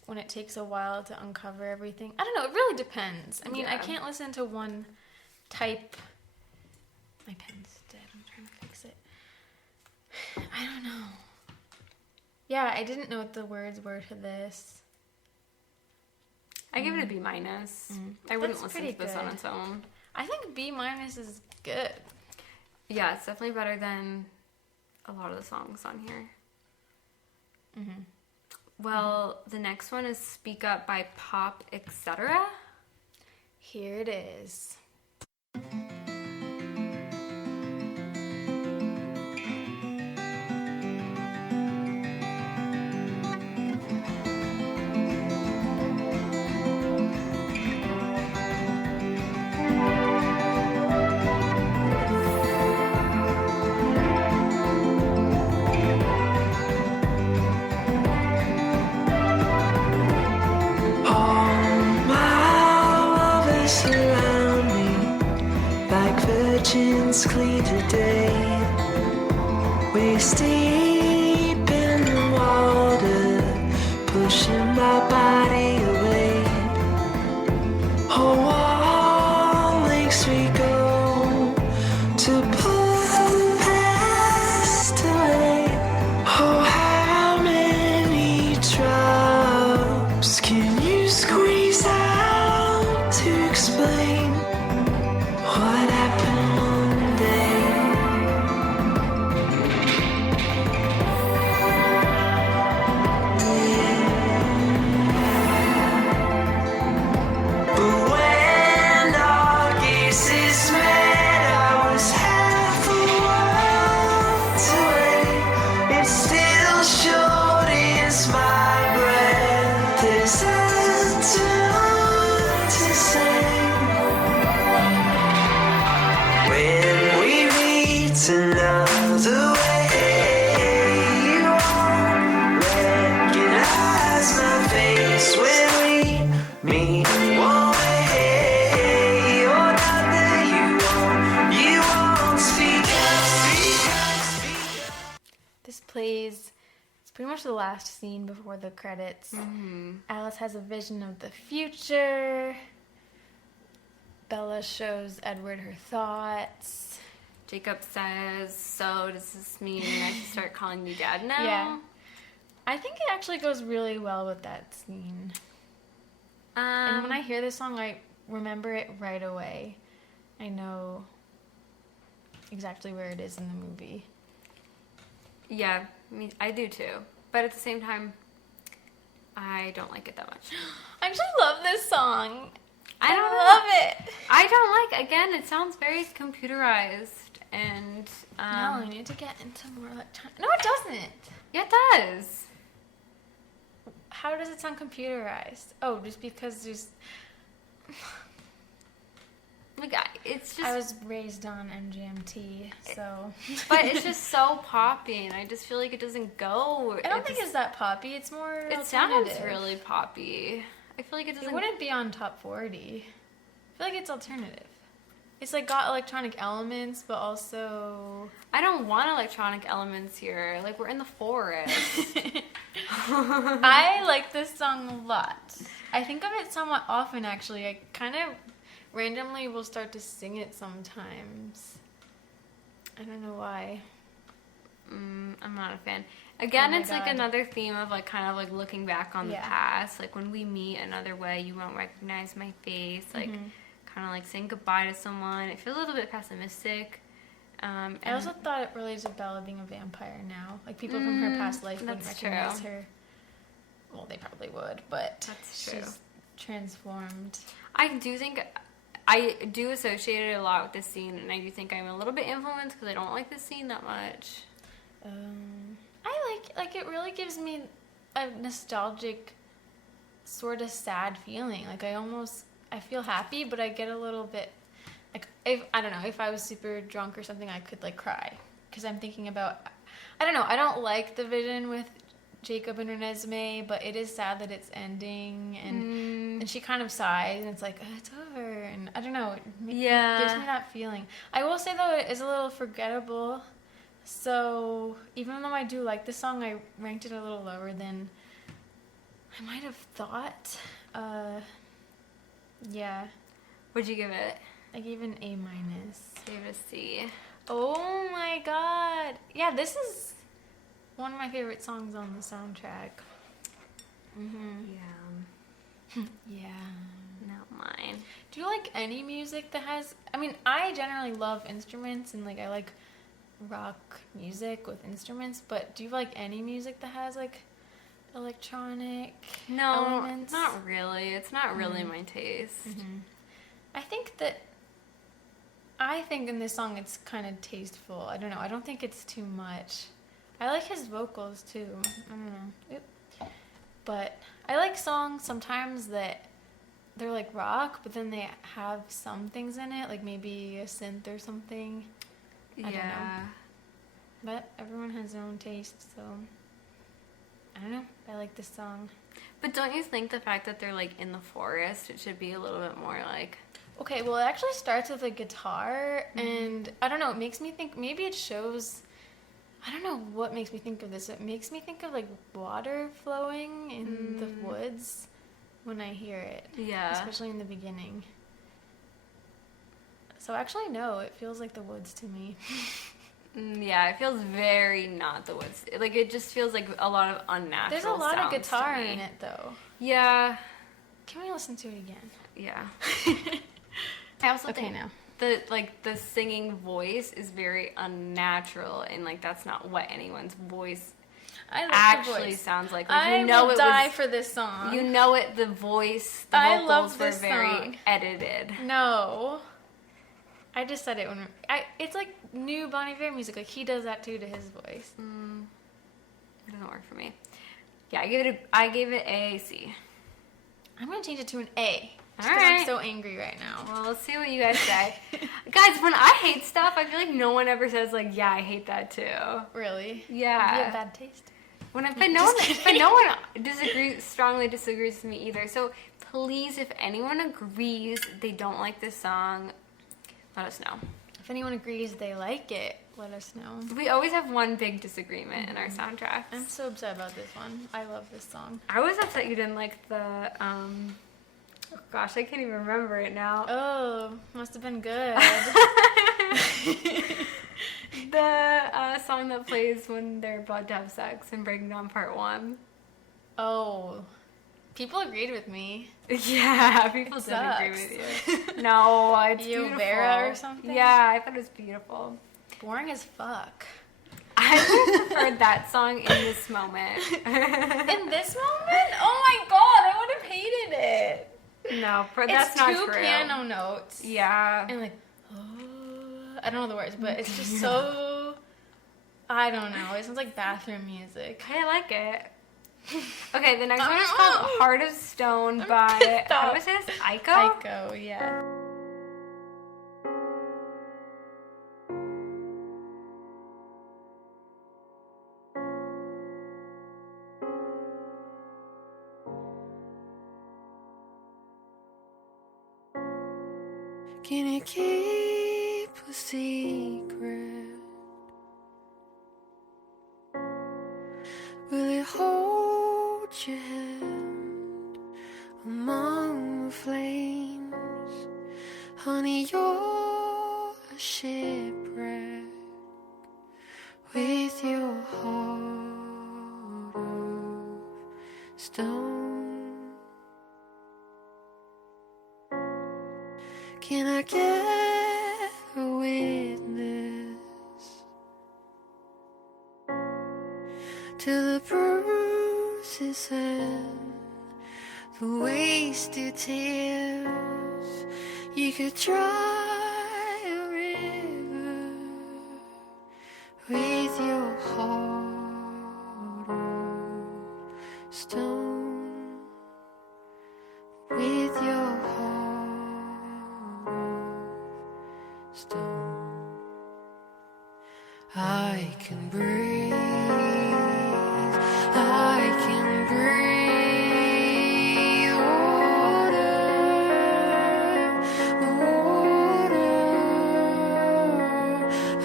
when it takes a while to uncover everything. I don't know, it really depends. I mean, I can't listen to one type. My pen's dead, I'm trying to fix it. I don't know. Yeah, I didn't know what the words were to this. I give it a B-. I wouldn't listen to this on its own. I think B- is good. Yeah, it's definitely better than a lot of the songs on here. Well, the next one is Speak Up by Pop, Etc. Here it is. Clean today. Waist deep in the water, pushing my body away. Oh, all lengths we go to put past away. Oh, how many drops can you squeeze out to explain what happened? It's another way you won't recognize my face when we meet. Won't wait, or not that you won't speak up. This plays, it's pretty much the last scene before the credits. Alice has a vision of the future. Bella shows Edward her thoughts. Jacob says, so does this mean I should start calling you Dad now? Yeah. I think it actually goes really well with that scene. And when I hear this song, I remember it right away. I know exactly where it is in the movie. Yeah, I do too. But at the same time, I don't like it that much. I actually love this song. I don't love it. I don't like, again, it sounds very computerized and... No, I need to get into more electronic. No, it doesn't. Yeah, it does. How does it sound computerized? Oh, just because there's... Like, it's just... I was raised on MGMT, so... But it's just so poppy, and I just feel like it doesn't go. I don't think it's that poppy. It's more It sounds alternative. really poppy. I feel like it doesn't... It wouldn't be on top 40. I feel like it's alternative. It's like got electronic elements, but also... I don't want electronic elements here. Like, we're in the forest. I like this song a lot. I think of it somewhat often, actually. I kind of randomly will start to sing it sometimes. I don't know why. I'm not a fan. Again, Oh my it's like God. another theme of like kind of like looking back on the Yeah. past. Like when we meet another way, you won't recognize my face. Like Mm-hmm. kind of like saying goodbye to someone. It feels a little bit pessimistic. I also thought it related to Bella being a vampire now. Like people from her past life wouldn't that's recognize true. her. Well, they probably would, but That's true. she's transformed. I do think I do associate it a lot with this scene, and I do think I'm a little bit influenced because I don't like this scene that much. I like it really gives me a nostalgic sort of sad feeling. Like I feel happy, but I get a little bit like if I was super drunk or something, I could like cry because I'm thinking about I don't like the vision with Jacob and Renesmee, but it is sad that it's ending, and she kind of sighs, and it's like, oh, it's over, and I don't know, it gives me that feeling. I will say, though, it is a little forgettable, so even though I do like this song, I ranked it a little lower than I might have thought. Yeah. What'd you give it? I gave it an A-. Gave it a C. Oh my god. Yeah, this is one of my favorite songs on the soundtrack. Yeah. Yeah. Not mine. Do you like any music that has... I mean, I generally love instruments and, like, I like rock music with instruments, but do you like any music that has, like, electronic elements? Not really. It's not really my taste. I think in this song it's kind of tasteful. I don't know. I don't think it's too much. I like his vocals, too. I don't know. Oop. But I like songs sometimes that they're like rock, but then they have some things in it, like maybe a synth or something. I don't know. But everyone has their own taste, so I don't know. I like this song. But don't you think the fact that they're like in the forest, it should be a little bit more like... Okay, well, it actually starts with a guitar, and I don't know, it makes me think, maybe it shows, I don't know what makes me think of this. It makes me think of, like, water flowing in the woods when I hear it. Yeah. Especially in the beginning. So actually, no, it feels like the woods to me. Yeah, it feels very not the woods. Like, it just feels like a lot of unnatural There's a lot of sounds to guitar me. in it, though. Yeah. Can we listen to it again? Yeah. I also Okay, think now. the singing voice is very unnatural, and like that's not what anyone's voice I like actually the voice. sounds like. I you know will it die was, for this song. You know it. The voice, the I vocals love were this very song. edited. No. I just said it when it's like new Bon Iver music. Like he does that too to his voice. It doesn't work for me. Yeah, I gave it a C. I'm gonna change it to an A. All 'Cause right. I'm so angry right now. Well, let's see what you guys say. Guys, when I hate stuff, I feel like no one ever says, like, yeah, I hate that too. Really? Yeah. You have bad taste. But no one strongly disagrees with me either. So please, if anyone agrees they don't like this song, let us know. If anyone agrees they like it, let us know. We always have one big disagreement in our soundtracks. I'm so upset about this one. I love this song. I was upset you didn't like the, oh gosh, I can't even remember it now. Oh, must have been good. The song that plays when they're about to have sex in Breaking Down Part 1. Oh, people agreed with me. Yeah, people did agree with you. No, it's beautiful. Vera or something? Yeah, I thought it was beautiful. Boring as fuck. I would have preferred that song in this moment. In this moment? Oh my god, I would have hated it. No, that's not true. It's two piano notes. Yeah. And like, I don't know the words, but it's just so, I don't know. It sounds like bathroom music. I like it. Okay, the next one is called Heart of Stone by, how is this? Aiko? Aiko, yeah. Can you keep a secret? Will it hold your hand among the flames? Honey, you're a shipwreck with your heart of stone. Can I get a witness to the bruises and the wasted tears? You could try a river with your heart of stone, with your heart stone. I can breathe, I can breathe water, water.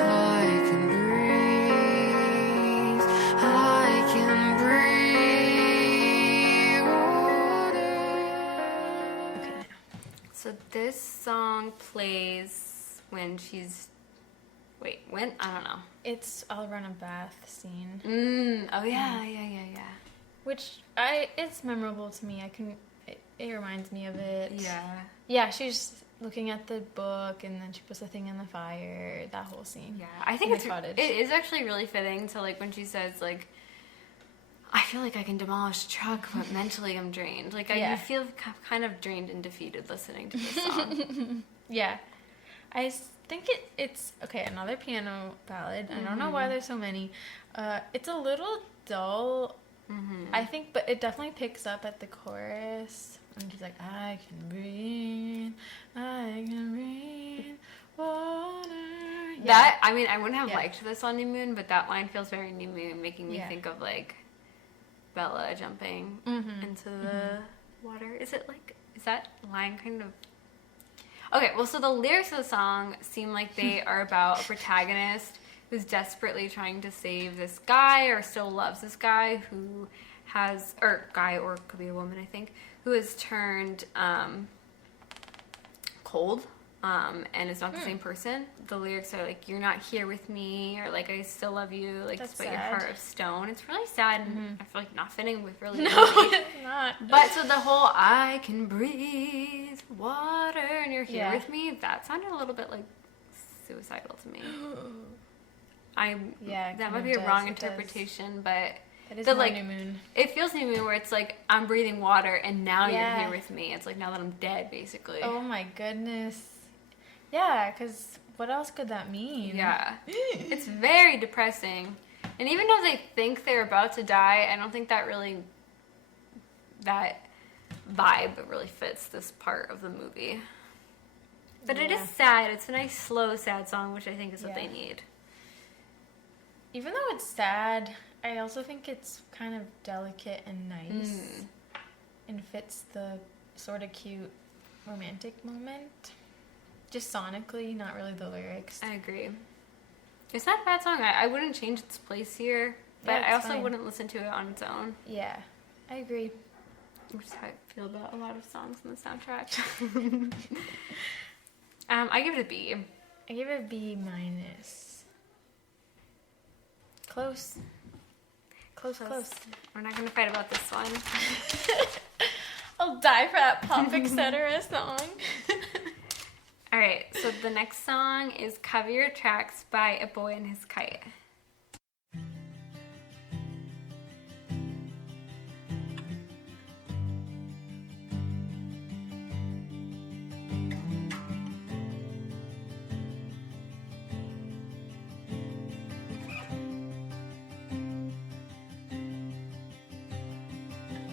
I can breathe, I can breathe water. So this song plays when she's, when? I don't know. It's I'll run a bath scene. Oh yeah. Which, it's memorable to me. It reminds me of it. Yeah. Yeah, she's looking at the book and then she puts the thing in the fire. That whole scene. Yeah, I think In it the cottage. is actually really fitting to, like, when she says, like, I feel like I can demolish a truck, but mentally I'm drained. Like, Yeah. I feel kind of drained and defeated listening to this song. Yeah. I think it's okay, another piano ballad. I don't know why there's so many. It's a little dull, I think, but it definitely picks up at the chorus. And she's like, I can breathe water. Yeah. That, I mean, I wouldn't have Yeah. liked this on New Moon, but that line feels very New Moon, making me think of, like, Bella jumping into the water. Is that line kind of... Okay, well, so the lyrics of the song seem like they are about a protagonist who's desperately trying to save this guy, or still loves this guy who has, or guy, or could be a woman, I think, who has turned cold and is not the same person. The lyrics are like, you're not here with me, or like, I still love you, like, That's despite your sad. heart of stone. It's really sad, and I feel like not fitting with really No, movie. it's not. But so the whole I can breathe water and you're here Yeah. with me, that sounded a little bit like suicidal to me. Yeah, it That kind might of be a does, wrong it does. interpretation, but That is the, more like, New Moon. it feels New Moon where it's like I'm breathing water and now Yeah. you're here with me. It's like now that I'm dead, basically. Oh my goodness. Yeah, because what else could that mean? Yeah. It's very depressing. And even though they think they're about to die, I don't think that really, that vibe really fits this part of the movie. But it is Yeah. sad. It's a nice, slow, sad song, which I think is what Yeah. they need. Even though it's sad, I also think it's kind of delicate and nice. And fits the sort of cute romantic moment. Just sonically, not really the lyrics. I agree. It's not a bad song. I wouldn't change its place here, but Yeah, I it's also fine. wouldn't listen to it on its own, Yeah, I agree. which is how I feel about a lot of songs on the soundtrack. I give it a B. I give it a B minus. Close. Close. We're not going to fight about this one. I'll die for that pop etc. song. All right, so the next song is Cover Your Tracks by A Boy and His Kite.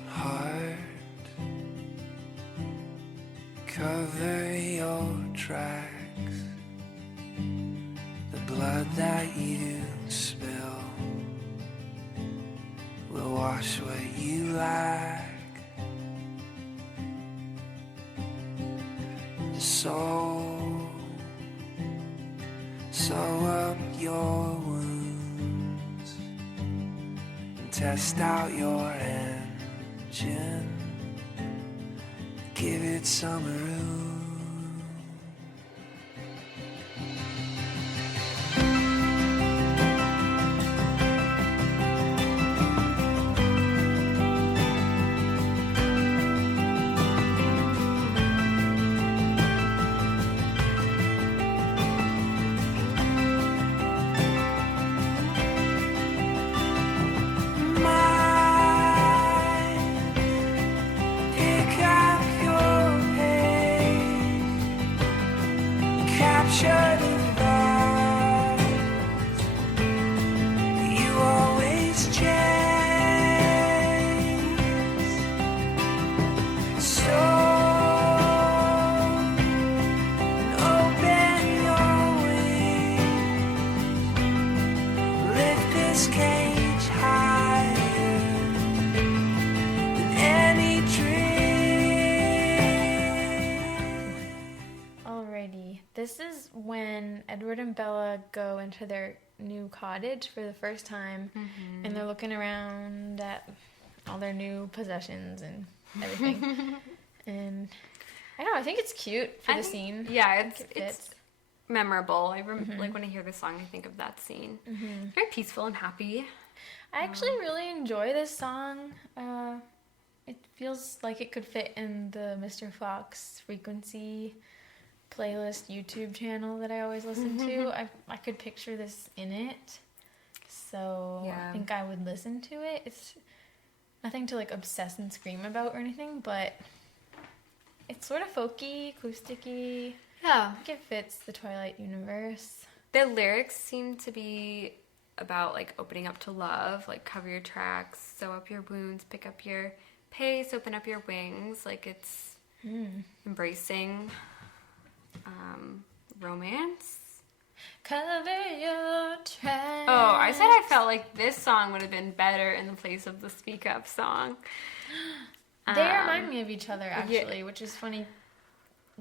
Heart, cover your tracks. The blood that you spill will wash what you lack. So sew up your wounds and test out your engine. Give it some room. Pick up your pace, capture the thoughts you always chase. So open your wings, lift this cage higher than any dream. Alrighty, this is when Edward and Bella go into their new cottage for the first time, and they're looking around at all their new possessions and everything. And I don't know, I think it's cute for the scene. Yeah, I it's think it fits. memorable. Like when I hear this song, I think of that scene. It's very peaceful and happy. I actually really enjoy this song. It feels like it could fit in the Mr. Fox Frequency playlist YouTube channel that I always listen to. I could picture this in it. So Yeah. I think I would listen to it. It's nothing to like obsess and scream about or anything, but it's sort of folky, acousticy. Yeah. I think it fits the Twilight universe. The lyrics seem to be about like opening up to love, like cover your tracks, sew up your wounds, pick up your pace, open up your wings. Like it's embracing romance. Cover your tracks. Oh, I said I felt like this song would have been better in the place of the Speak Up song. They remind me of each other, actually, which is funny.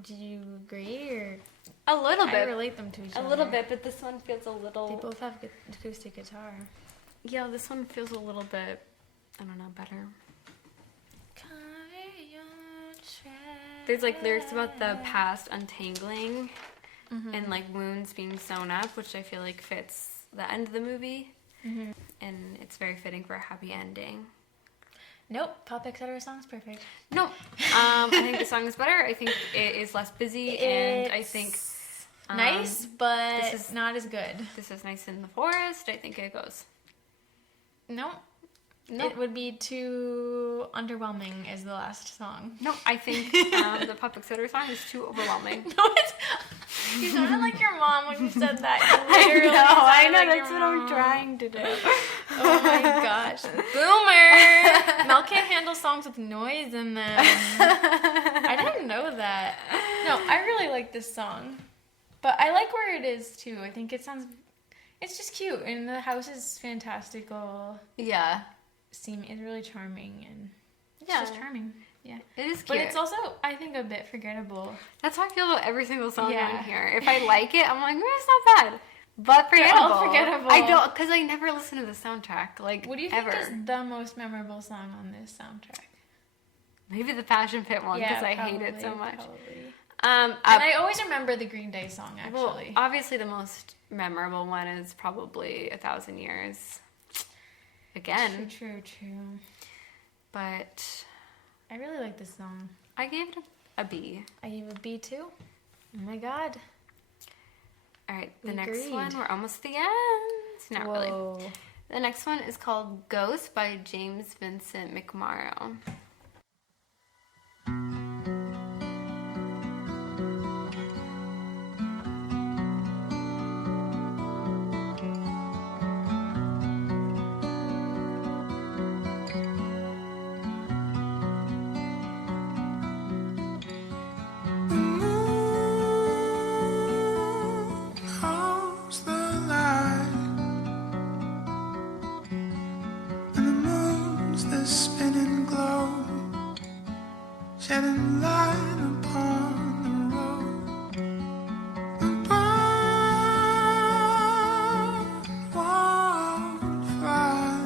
Do you agree, or A little I bit. relate them to each other? A little bit, but this one feels a little... They both have acoustic guitar. Yeah, this one feels a little bit, I don't know, better. Cover your tracks. There's like lyrics about the past untangling and like wounds being sewn up, which I feel like fits the end of the movie. And it's very fitting for a happy ending. Nope, Pop Etc. song's perfect. No, I think the song is better. I think it is less busy, and I think Nice, but this is- not as good. this is nice in the forest. I think it goes. No, No, it would be too underwhelming as the last song. no, I think the Public Center song is too overwhelming. No, it's... You sounded like your mom when you said that. You I literally know, sounded like that's your what I'm mom. trying to do. Oh my gosh. Boomer! Mel can't handle songs with noise in them. I didn't know that. No, I really like this song. But I like where it is, too. I think it's just cute. And the house is fantastical. Yeah. It's really charming. And it's Yeah. just charming. Yeah. It is cute. But it's also, I think, a bit forgettable. That's how I feel about every single song Yeah. on here. If I like it, I'm like, it's not bad. But forgettable. They're all forgettable. I don't, because I never listen to the soundtrack. Like, What do you ever. think is the most memorable song on this soundtrack? Maybe the Passion Pit one, because I hate it so probably, much. Probably. And And I always remember the Green Day song, well, actually. obviously the most memorable one is probably 1,000 Years. Again. True. But I really like this song. I gave it a B. I gave it a B too. Oh my god. All right, the We next agreed. one, we're almost at the end. Not really. Whoa. The next one is called Ghost by James Vincent McMorrow. Holds the light, and the moon's the spinning globe, shedding light upon the road. The bird won't fly,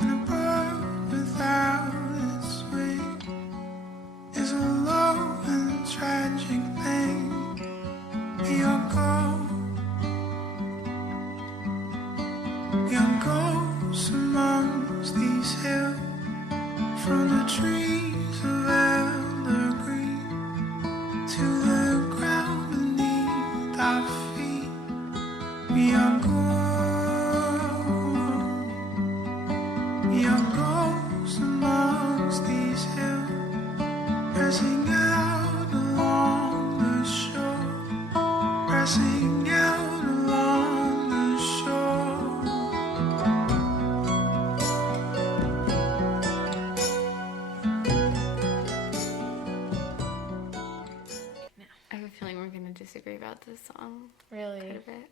and a bird without its wing is a low and tragic thing. Your ghosts amongst these hills, from the trees of evergreen to the ground beneath our feet. We are ghosts amongst these hills, pressing out along the shore, pressing out along the shore. I have a feeling we're going to disagree about this song Really? quite a bit.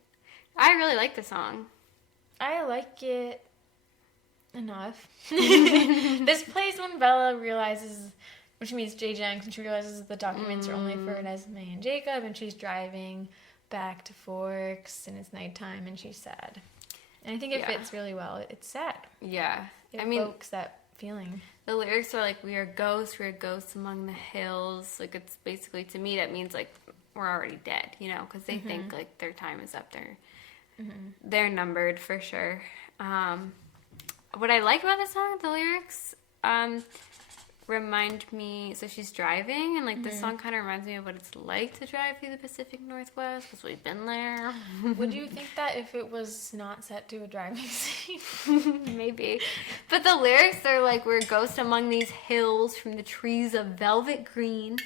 I really like the song. I like it enough. This plays when Bella realizes, when she meets Jay Jenks, and she realizes the documents are only for Esme and Jacob, and she's driving back to Forks, and it's nighttime, and she's sad. And I think it Yeah. fits really well. It's sad. Yeah. It I mean, evokes that feeling. the lyrics are like, we are ghosts among the hills. Like, it's basically, to me, that means, like, we're already dead, you know, because they think, like, their time is up there. They're numbered, for sure. What I like about the song, the lyrics, remind me, so she's driving, and, like, this song kind of reminds me of what it's like to drive through the Pacific Northwest, because we've been there. Would you think that if it was not set to a driving scene? Maybe. But the lyrics are like, we're ghosts among these hills, from the trees of velvet green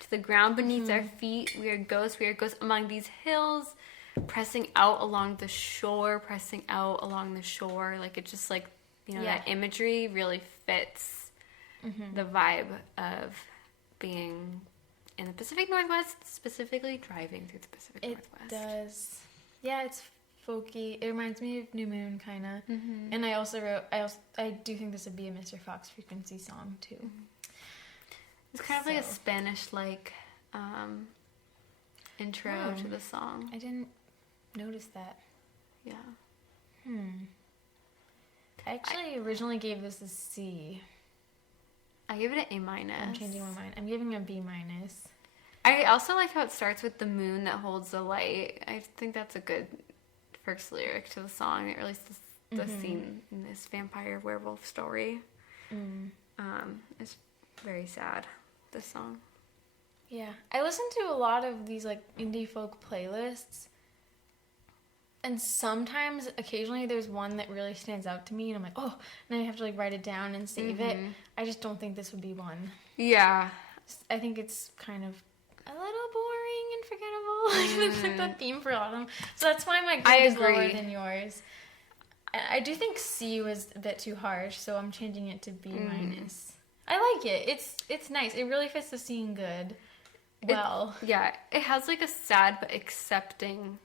to the ground beneath our feet. We are ghosts among these hills, pressing out along the shore. Like, it's just like, you know, Yeah. that imagery really fits the vibe of being in the Pacific Northwest, specifically driving through the Pacific It Northwest. does. Yeah, it's folky. It reminds me of New Moon, kind of. And I also wrote, I do think this would be a Mr. Fox Frequency song, too. It's kind of like a So- Spanish-like intro Oh. to the song. I didn't notice that. Yeah. I actually originally gave this a C. I give it an A-. I'm changing my mind. I'm giving it a B-. I also like how it starts with the moon that holds the light. I think that's a good first lyric to the song. It really sets the scene in this vampire werewolf story. It's very sad, this song. Yeah. I listen to a lot of these, like, indie folk playlists. And sometimes, occasionally, there's one that really stands out to me. And I'm like, oh, and I have to, like, write it down and save it. I just don't think this would be one. Yeah. I think it's kind of a little boring and forgettable. It's like the theme for autumn. So that's why my grade is lower agree. than yours. I do think C was a bit too harsh, so I'm changing it to B minus. I like it. It's nice. It really fits the scene good. Well. It has like a sad but accepting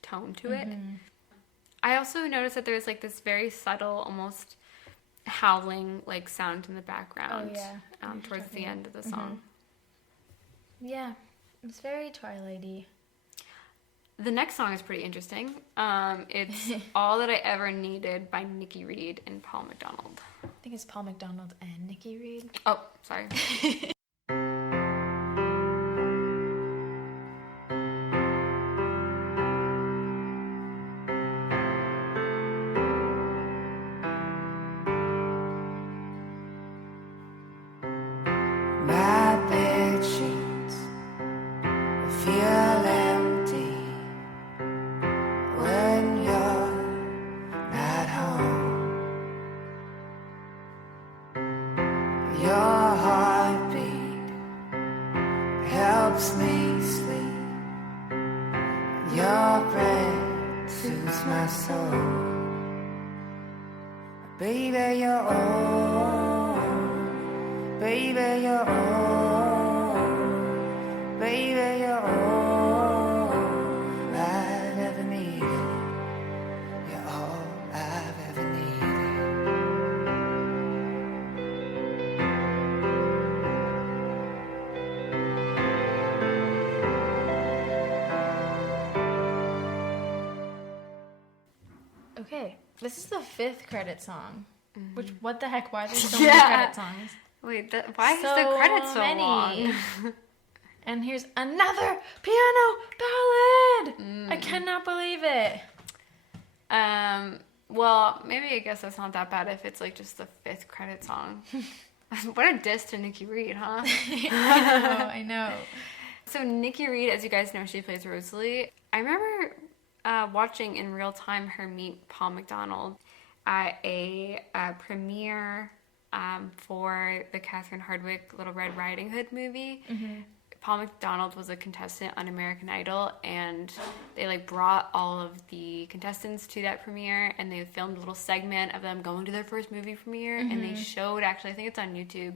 tone to it. I also noticed that there's like this very subtle, almost howling like sound in the background. Oh, yeah. Towards the end of the song. Yeah, it's very Twilighty. The next song is pretty interesting. It's All That I Ever Needed by Nikki Reed and Paul McDonald. I think it's Paul McDonald and Nikki Reed. Oh, sorry. My bed sheets feel empty when you're not home. Your heartbeat helps me sleep. Your breath soothes my soul. Baby, you're all, baby, you're all, baby, you're all I've ever needed. You're all I've ever needed. Okay, this is the 5th credit song. Which, what the heck? Why are there so many credit songs? Wait, why is the credit so long? And here's another piano ballad. I cannot believe it. Well, maybe I guess that's not that bad if it's like just the 5th credit song. What a diss to Nikki Reed, huh? I know. So Nikki Reed, as you guys know, she plays Rosalie. I remember watching in real time her meet Paul McDonald at a premiere for the Catherine Hardwicke Little Red Riding Hood movie. Paul McDonald was a contestant on American Idol, and they like brought all of the contestants to that premiere, and they filmed a little segment of them going to their first movie premiere, and they showed, actually I think it's on YouTube,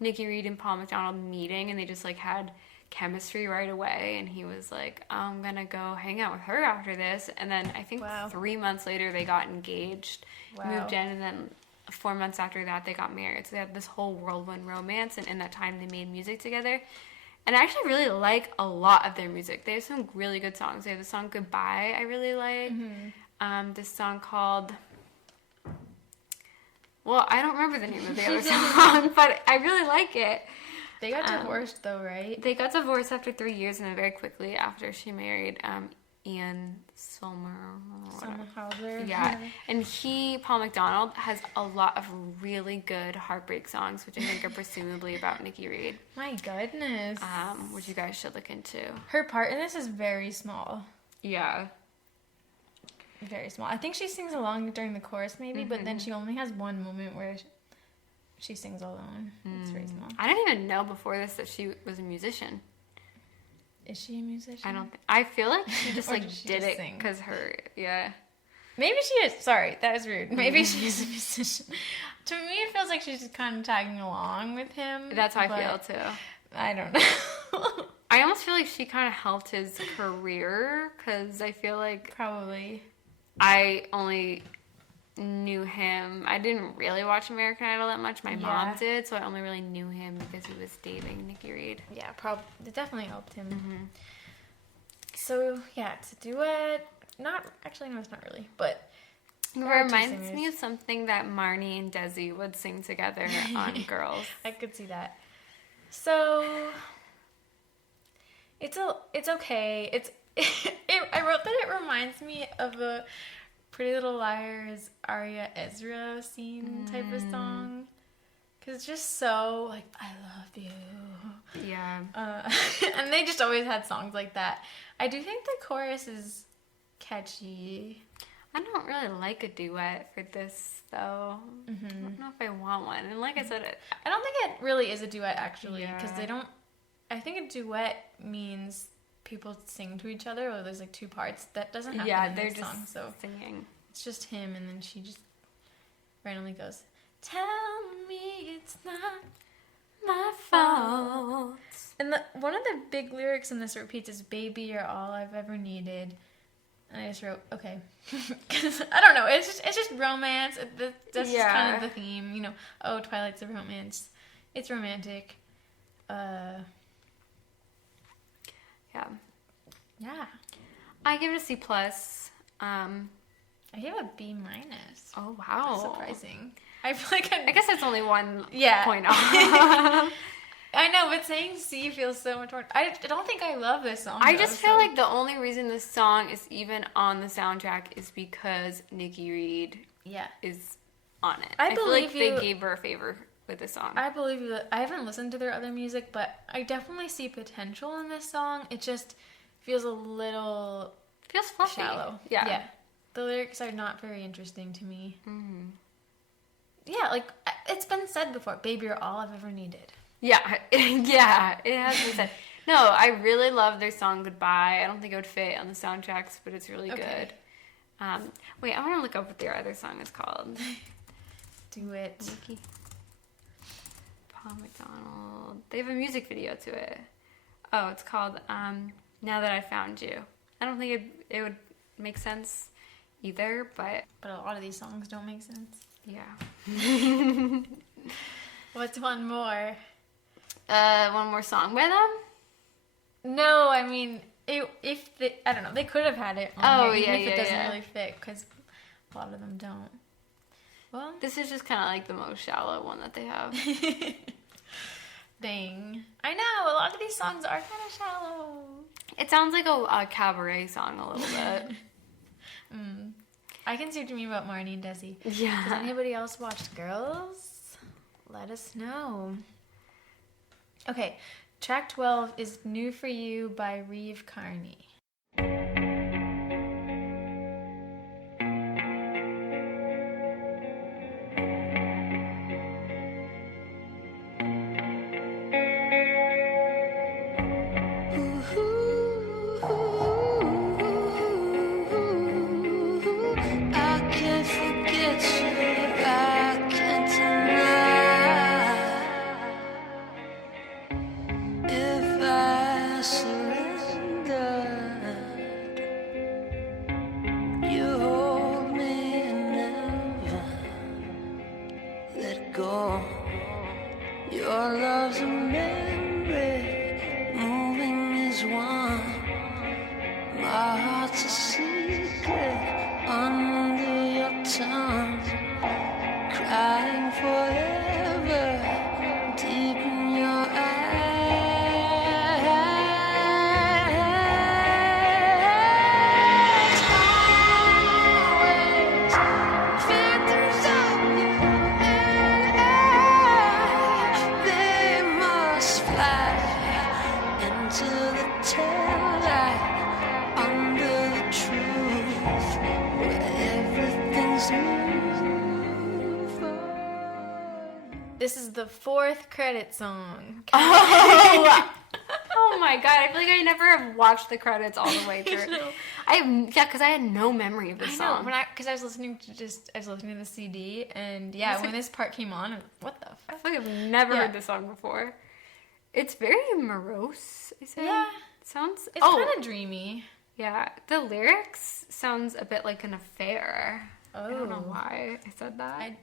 Nikki Reed and Paul McDonald meeting, and they just like had chemistry right away, and he was like, I'm gonna go hang out with her after this, and then I think 3 months later they got engaged, moved in, and then 4 months after that they got married. So they had this whole whirlwind romance, and in that time they made music together. And I actually really like a lot of their music. They have some really good songs. They have the song Goodbye I really like. This song called, well, I don't remember the name of the other song, but I really like it. They got divorced though, right? They got divorced after 3 years, and then very quickly after she married Ian Somerhalder. Yeah, and Paul McDonald, has a lot of really good heartbreak songs, which I think are presumably about Nikki Reed. My goodness. Which you guys should look into. Her part in this is very small. Yeah. Very small. I think she sings along during the chorus maybe, but then she only has one moment where she sings alone. It's very small. I didn't even know before this that she was a musician. Is she a musician? I feel like she just like did it sing? because yeah. Maybe she is. Sorry, that was rude. Maybe she is a musician. To me, it feels like she's just kind of tagging along with him. That's how I feel too. I don't know. I almost feel like she kind of helped his career, because I feel like Probably. I only knew him. I didn't really watch American Idol that much. My mom did, so I only really knew him because he was dating Nikki Reed. Yeah, it definitely helped him. So, yeah, it's a duet. No, it's not really, but It reminds me of something that Marnie and Desi would sing together on Girls. I could see that. So, it's okay. I wrote that it reminds me of a Pretty Little Liars Aria Ezra scene type of song. Because it's just so, like, I love you. Yeah. And they just always had songs like that. I do think the chorus is catchy. I don't really like a duet for this, though. I don't know if I want one. And like I said, I don't think it really is a duet, actually. Because Yeah. I think a duet means people sing to each other, or there's like two parts. That doesn't happen Yeah, in they're this just song, so singing. it's just him, and then she just randomly goes, "Tell me it's not my fault." And one of the big lyrics in this repeats is, "Baby, you're all I've ever needed." And I just wrote, okay. 'Cause, I don't know, it's just romance. That's just kind of the theme, you know. Oh, Twilight's a romance. It's romantic. Yeah. Yeah. I give it a C+. I I give a B-. Oh, wow. That's surprising. I feel like I guess that's only 1 Yeah. point off. I know, but saying C feels so much more. I don't think I love this song. I just feel like the only reason this song is even on the soundtrack is because Nikki Reed is on it. I feel like they gave her a favor with this song. I believe you. I haven't listened to their other music, but I definitely see potential in this song. It just feels a little feels fluffy. Shallow. Yeah. The lyrics are not very interesting to me. Mm-hmm. Yeah, like, it's been said before, "Baby, you're all I've ever needed." Yeah, yeah, it has been said. No, I really love their song "Goodbye." I don't think it would fit on the soundtracks, but it's really good. Wait, I want to look up what their other song is called. Do it. Nikki. Paul McDonald. They have a music video to it. Oh, it's called "Now That I Found You." I don't think it would make sense either, but a lot of these songs don't make sense. Yeah. What's one more? One more song by them? No, I mean, if they, I don't know, they could have had it on here, even if it doesn't really fit, because a lot of them don't. Well, this is just kind of like the most shallow one that they have. Dang. I know, a lot of these songs are kind of shallow. It sounds like a cabaret song a little bit. I can see what you mean about Marnie and Desi. Yeah. Has anybody else watched Girls? Let us know. Okay, track 12 is "New for You" by Reeve Carney. This is the 4th credit song. Oh my god, I feel like I never have watched the credits all the way through. Because I had no memory of this song. Because I was listening to the CD, and when this part came on, what the fuck? I feel like I've never heard this song before. It's very morose, I said. Yeah. It's kind of dreamy. Yeah, the lyrics sounds a bit like an affair. Oh. I don't know why I said that.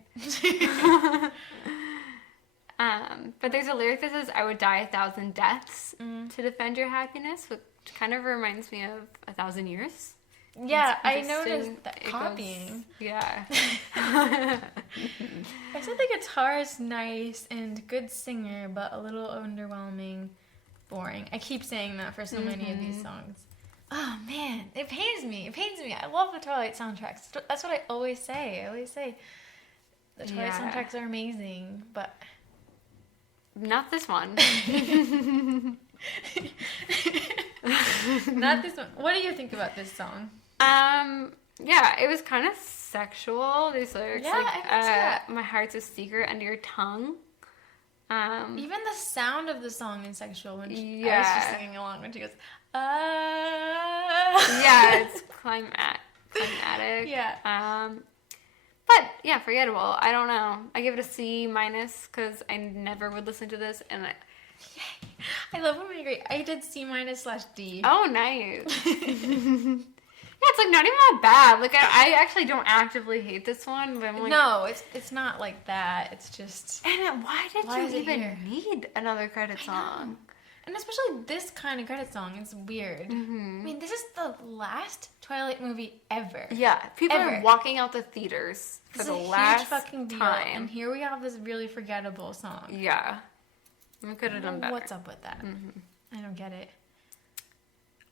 But there's a lyric that says, "I would die 1,000 deaths to defend your happiness," which kind of reminds me of 1,000 Years. Yeah, I noticed that copying. Yeah. I said the guitar is nice and good singer, but a little underwhelming, boring. I keep saying that for so many of these songs. Oh man, it pains me. I love the Twilight soundtracks. That's what I always say. The Twilight soundtracks are amazing, but not this one. Not this one. What do you think about this song? Yeah, it was kind of sexual. These lyrics, "My heart's a secret under your tongue." Even the sound of the song is sexual. When I was just singing along when she goes, Yeah, it's climatic. Yeah. But yeah, forgettable. I don't know. I give it a C- because I never would listen to this, and I love when we agree. I did C-/D. oh, nice. Yeah, it's like not even that bad. Like I actually don't actively hate this one, but I'm like, No, it's not like that. It's just. and why did Why you is it even here? need another credit song? And especially this kind of credit song. It's weird. Mm-hmm. I mean, this is the last Twilight movie ever. Yeah, people Ever. are walking out the theaters for It's the a huge last fucking deal. time. And here we have this really forgettable song. Yeah, we could have done better. What's up with that? Mm-hmm. I don't get it.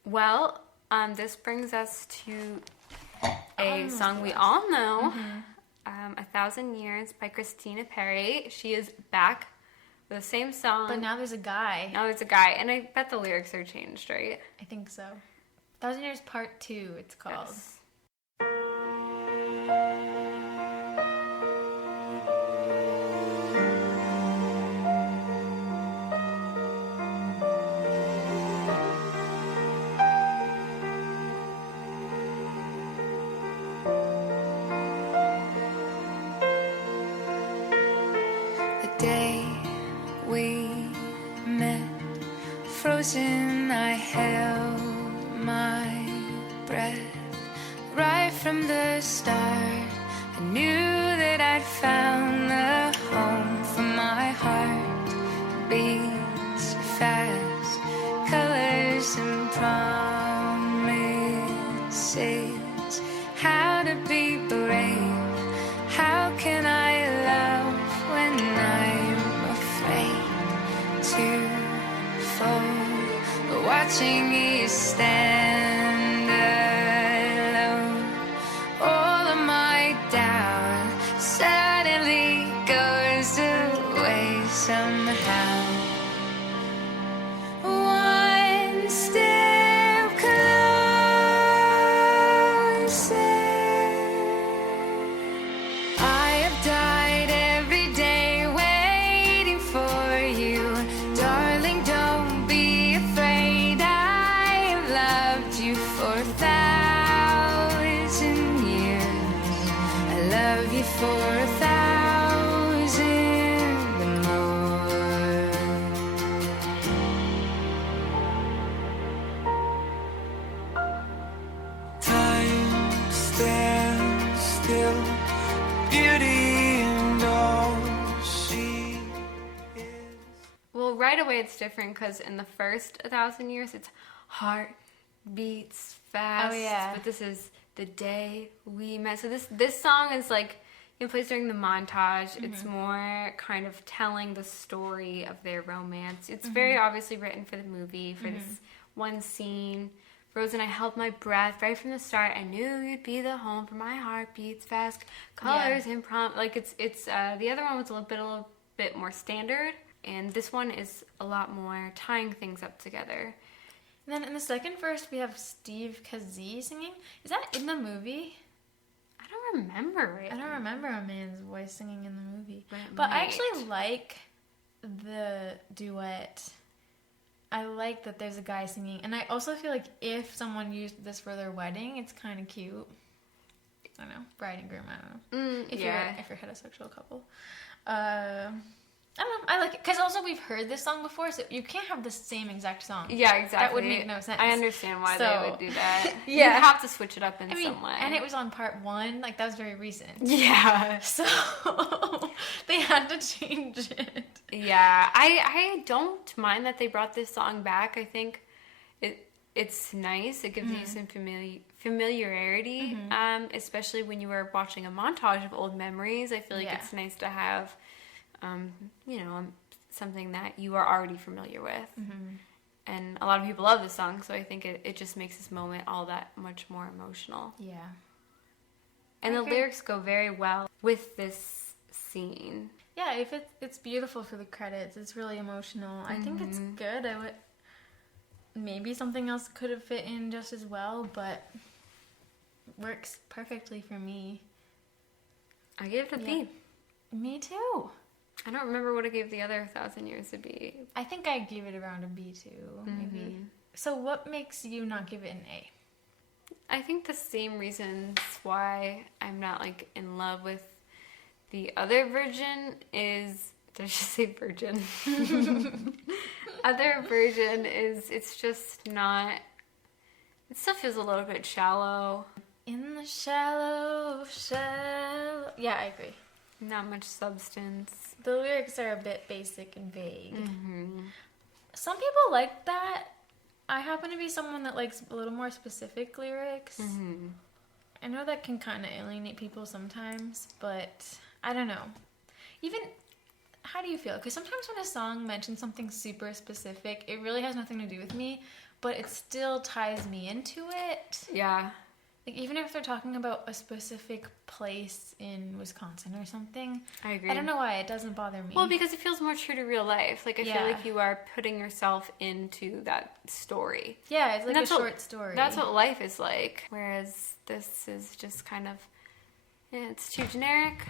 Well, this brings us to a song we all know, 1,000 Years by Christina Perri. She is back with the same song. But now there's a guy. Now there's a guy, and I bet the lyrics are changed, right? I think so. 1,000 Years Part 2, it's called. Yes. The day we met, frozen, I held my breath. Right from the start, I knew that I'd found the home for my heart. Beats fast, colors and promises. How to be brave, how can I love when I'm afraid to fall? But watching you stand alone, all of my doubt suddenly goes away somehow. One step closer. I have died every day waiting for you. Darling, don't be afraid. I have loved you for 1,000 years. I love you for 1,000 more. Time stands still, beauty and all she is. Well, right away it's different because in the first 1,000 years, it's heart beats fast. Oh, yeah. But this is the day we met. So this song is like in place during the montage. It's more kind of telling the story of their romance. It's very obviously written for the movie, for this one scene. Frozen, I held my breath right from the start. I knew you'd be the home for my heart beats fast. Colors and prompt. Like it's the other one was a little bit more standard, and this one is a lot more tying things up together. And then in the second verse, we have Steve Kazee singing. Is that in the movie? I don't remember it. I don't remember a man's voice singing in the movie. But it But I might. actually like the duet. I like that there's a guy singing. And I also feel like if someone used this for their wedding, it's kind of cute. I don't know. Bride and groom, I don't know. If you're a heterosexual couple. I don't know. I like it. Because also we've heard this song before, so you can't have the same exact song. Yeah, exactly. That would make no sense. I understand why they would do that. Yeah. You have to switch it up in some way. And it was on part 1. Like, that was very recent. Yeah. So, they had to change it. Yeah, I don't mind that they brought this song back. I think it's nice. It gives you some familiarity, especially when you were watching a montage of old memories. I feel like it's nice to have, something that you are already familiar with. And a lot of people love this song, so I think it just makes this moment all that much more emotional. Yeah. And the lyrics go very well with this scene. Yeah, if it's beautiful for the credits. It's really emotional. I think it's good. Maybe something else could have fit in just as well, but works perfectly for me. I gave it a B. Me too. I don't remember what I gave the other 1,000 Years to be. I think I gave it around a B too, maybe. So what makes you not give it an A? I think the same reasons why I'm not like in love with the other version is, did I just say virgin? Other version is, it's just not, it still feels a little bit shallow. In the shallow. Yeah, I agree. Not much substance. The lyrics are a bit basic and vague. Mm-hmm. Some people like that. I happen to be someone that likes a little more specific lyrics. Mm-hmm. I know that can kind of alienate people sometimes, but I don't know. Even, how do you feel? Because sometimes when a song mentions something super specific, it really has nothing to do with me, but it still ties me into it. Yeah. Like, even if they're talking about a specific place in Wisconsin or something. I agree. I don't know why, it doesn't bother me. Well, because it feels more true to real life. Like, I feel like you are putting yourself into that story. Yeah, it's like a short what, story. That's what life is like. Whereas this is just kind of, it's too generic.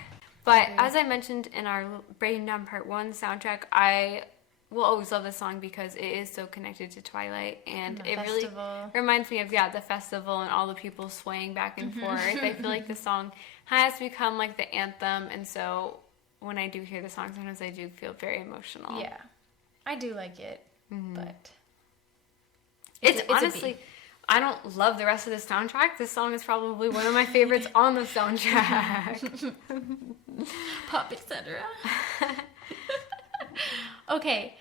But as I mentioned in our Breaking Down Part 1 soundtrack, I will always love this song because it is so connected to Twilight, and it really reminds me of the festival and all the people swaying back and forth. I feel like the song has become like the anthem, and so when I do hear the song, sometimes I do feel very emotional. Yeah, I do like it, but it's honestly, I don't love the rest of the soundtrack. This song is probably one of my favorites on the soundtrack. Pop, etc. Okay,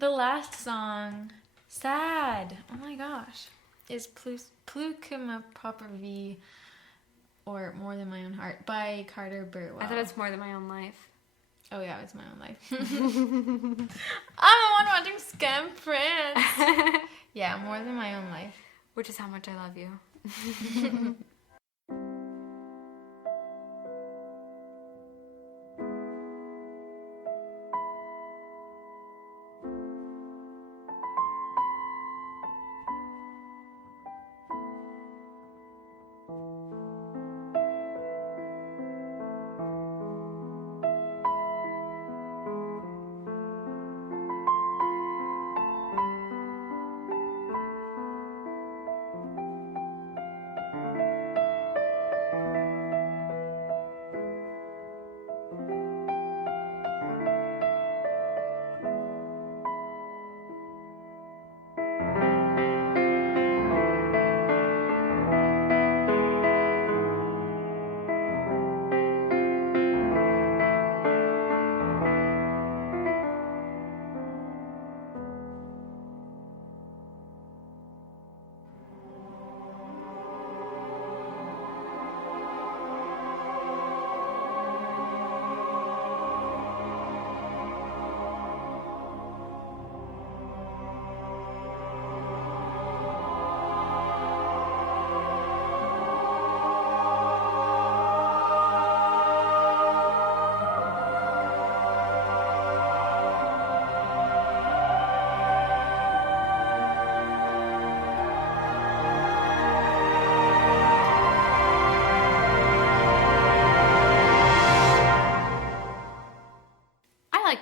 the last song, Sad, oh my gosh, is Plukima Proper V, or More Than My Own Heart by Carter Burwell. I thought it's More Than My Own Life. Oh yeah, it's My Own Life. I'm the one watching Scam Prince. Yeah, More Than My Own Life. Which is how much I love you.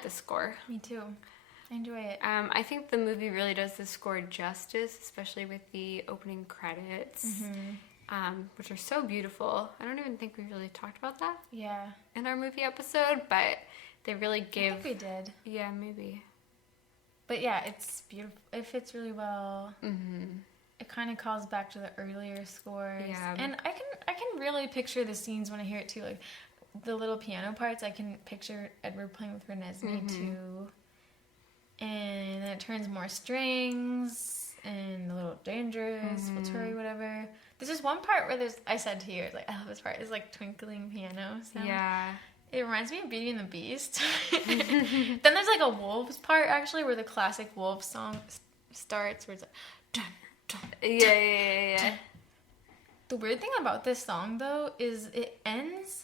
Score. Me too. I enjoy it. I think the movie really does the score justice, especially with the opening credits, which are so beautiful. I don't even think we really talked about that in our movie episode, but they really give... I think we did. Yeah, maybe. But yeah, it's beautiful. It fits really well. It kind of calls back to the earlier scores. Yeah. And I can really picture the scenes when I hear it too. Like, the little piano parts, I can picture Edward playing with Renesmee too. And then it turns more strings and a little dangerous, Volturi, whatever. There's this one part where I said to you, like, I love this part. It's like twinkling piano sound. Yeah. It reminds me of Beauty and the Beast. Then there's like a wolves part actually where the classic wolves song starts where it's like dun, dun, dun, Yeah. The weird thing about this song though is it ends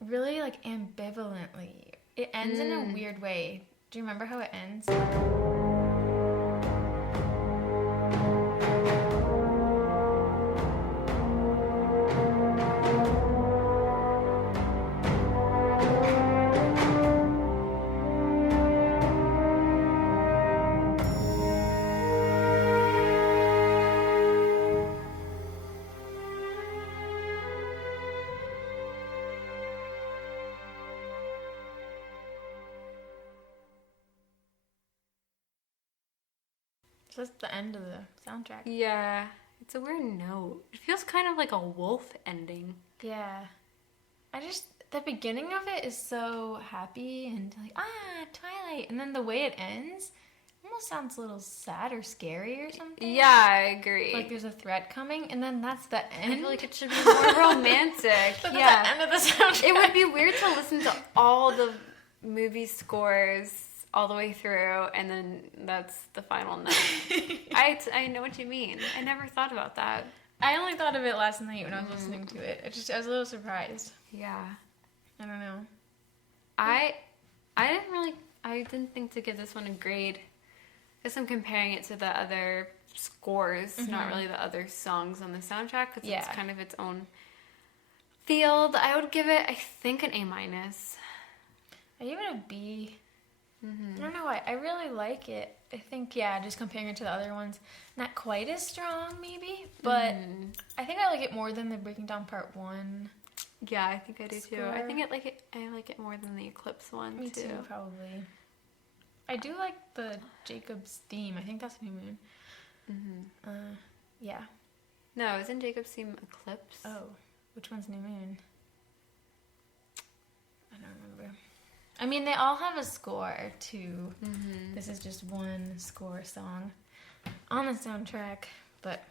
really like ambivalently. It ends in a weird way. Do you remember how it ends? So that's the end of the soundtrack. Yeah. It's a weird note. It feels kind of like a wolf ending. Yeah. The beginning of it is so happy and like, Twilight. And then the way it ends almost sounds a little sad or scary or something. Yeah, I agree. Like there's a threat coming, and then that's the end. I feel like it should be more romantic. But yeah. that's the end of the soundtrack. It would be weird to listen to all the movie scores all the way through, and then that's the final note. I know what you mean. I never thought about that. I only thought of it last night when I was listening to it. I was a little surprised. Yeah. I don't know. I didn't think to give this one a grade. I guess I'm comparing it to the other scores, not really the other songs on the soundtrack, because it's kind of its own field. I would give it, I think, an A-. I give it a B. I don't know why. I really like it. I think, just comparing it to the other ones, not quite as strong, maybe, but I think I like it more than the Breaking Down Part 1. Yeah, I think I do too. Score. I like it more than the Eclipse one. Me too, probably. I do like the Jacob's theme. I think that's New Moon. Yeah. No, isn't Jacob's theme Eclipse? Oh, which one's New Moon? I don't remember. I mean, they all have a score too. This is just one score song on the soundtrack. But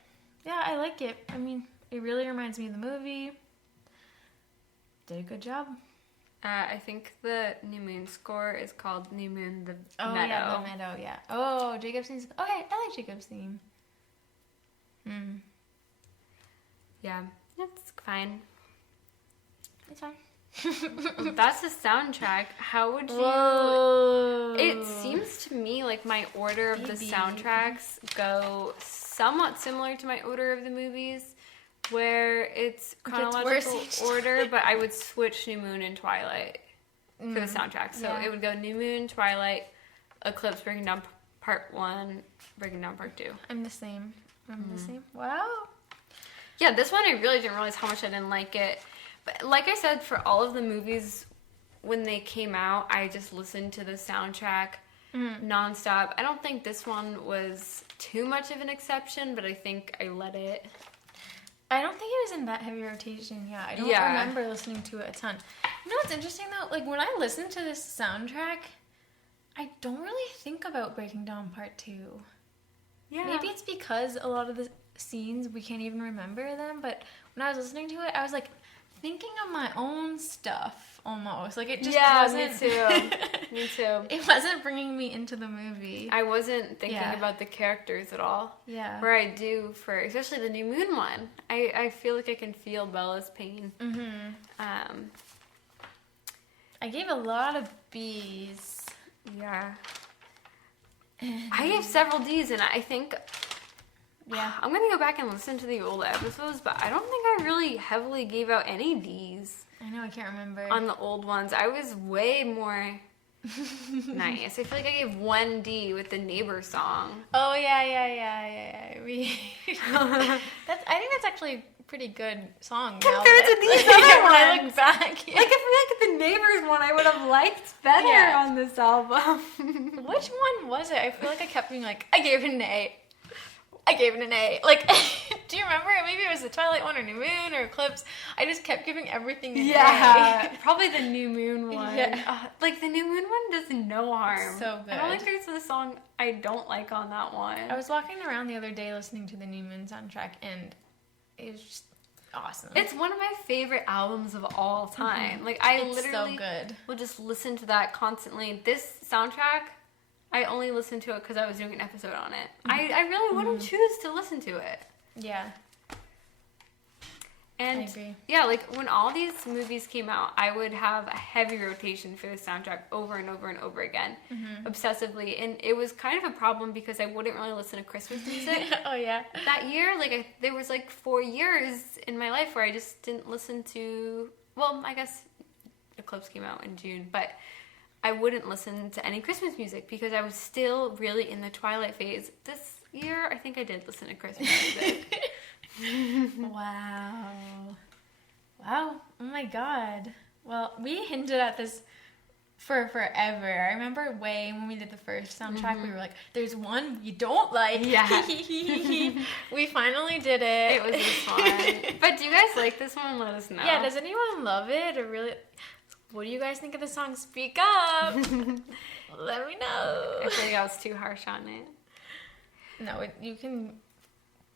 yeah, I like it. I mean, it really reminds me of the movie. Did a good job. I think the New Moon score is called New Moon the Oh, Meadow. yeah, the Meadow, yeah. Oh, Jacob's theme. Okay, I like Jacob's theme. Yeah, it's fine. It's fine. That's the soundtrack. How would you... Whoa. It seems to me like my order of the soundtracks go somewhat similar to my order of the movies, where it's chronological order, but I would switch New Moon and Twilight for the soundtrack. So it would go New Moon, Twilight, Eclipse, Breaking Down Part 1, Breaking Down Part 2. I'm the same. Wow. Yeah, this one I really didn't realize how much I didn't like it. But like I said, for all of the movies, when they came out, I just listened to the soundtrack nonstop. I don't think this one was too much of an exception, but I think I let it... I don't think it was in that heavy rotation, I don't remember listening to it a ton. You know what's interesting, though? Like, when I listen to this soundtrack, I don't really think about Breaking Down Part 2. Yeah. Maybe it's because a lot of the scenes, we can't even remember them, but when I was listening to it, I was, like, thinking of my own stuff, almost. Like, it just wasn't... me too. Me too. It wasn't bringing me into the movie. I wasn't thinking about the characters at all. Yeah. Where I do for, especially the New Moon one. I feel like I can feel Bella's pain. I gave a lot of B's. Yeah. I gave several D's, and I think... Yeah. I'm going to go back and listen to the old episodes, but I don't think I really heavily gave out any D's. I know, I can't remember. On the old ones. I was way more nice. I feel like I gave 1 D with the Neighbor song. Oh, yeah. I think that's actually a pretty good song. Compared to these other when ones. I look back. Like, I feel like the Neighbors one I would have liked better on this album. Which one was it? I feel like I kept being like, I gave it an A. I gave it an A. Like, do you remember? Maybe it was the Twilight one or New Moon or Eclipse. I just kept giving everything an A. Probably the New Moon one. Yeah. Like, the New Moon one does no harm. So good. I don't think there's a song I don't like on that one. I was walking around the other day listening to the New Moon soundtrack, and it was just awesome. It's one of my favorite albums of all time. Like, I It's literally so good. will just listen to that constantly. This soundtrack... I only listened to it because I was doing an episode on it. I really wouldn't choose to listen to it. Yeah. And I agree. Yeah, like when all these movies came out, I would have a heavy rotation for the soundtrack over and over and over again, obsessively. And it was kind of a problem because I wouldn't really listen to Christmas music. Oh, yeah. That year, like there was like 4 years in my life where I just didn't listen to, well, I guess Eclipse came out in June, but I wouldn't listen to any Christmas music because I was still really in the Twilight phase. This year, I think I did listen to Christmas music. Wow. Oh my God. Well, we hinted at this for forever. I remember when we did the first soundtrack, we were like, there's one you don't like. Yeah. We finally did it. It was this one. But do you guys like this one? Let us know. Yeah, does anyone love it or really... What do you guys think of the song? Speak up. Let me know. I feel like I was too harsh on it. No, you can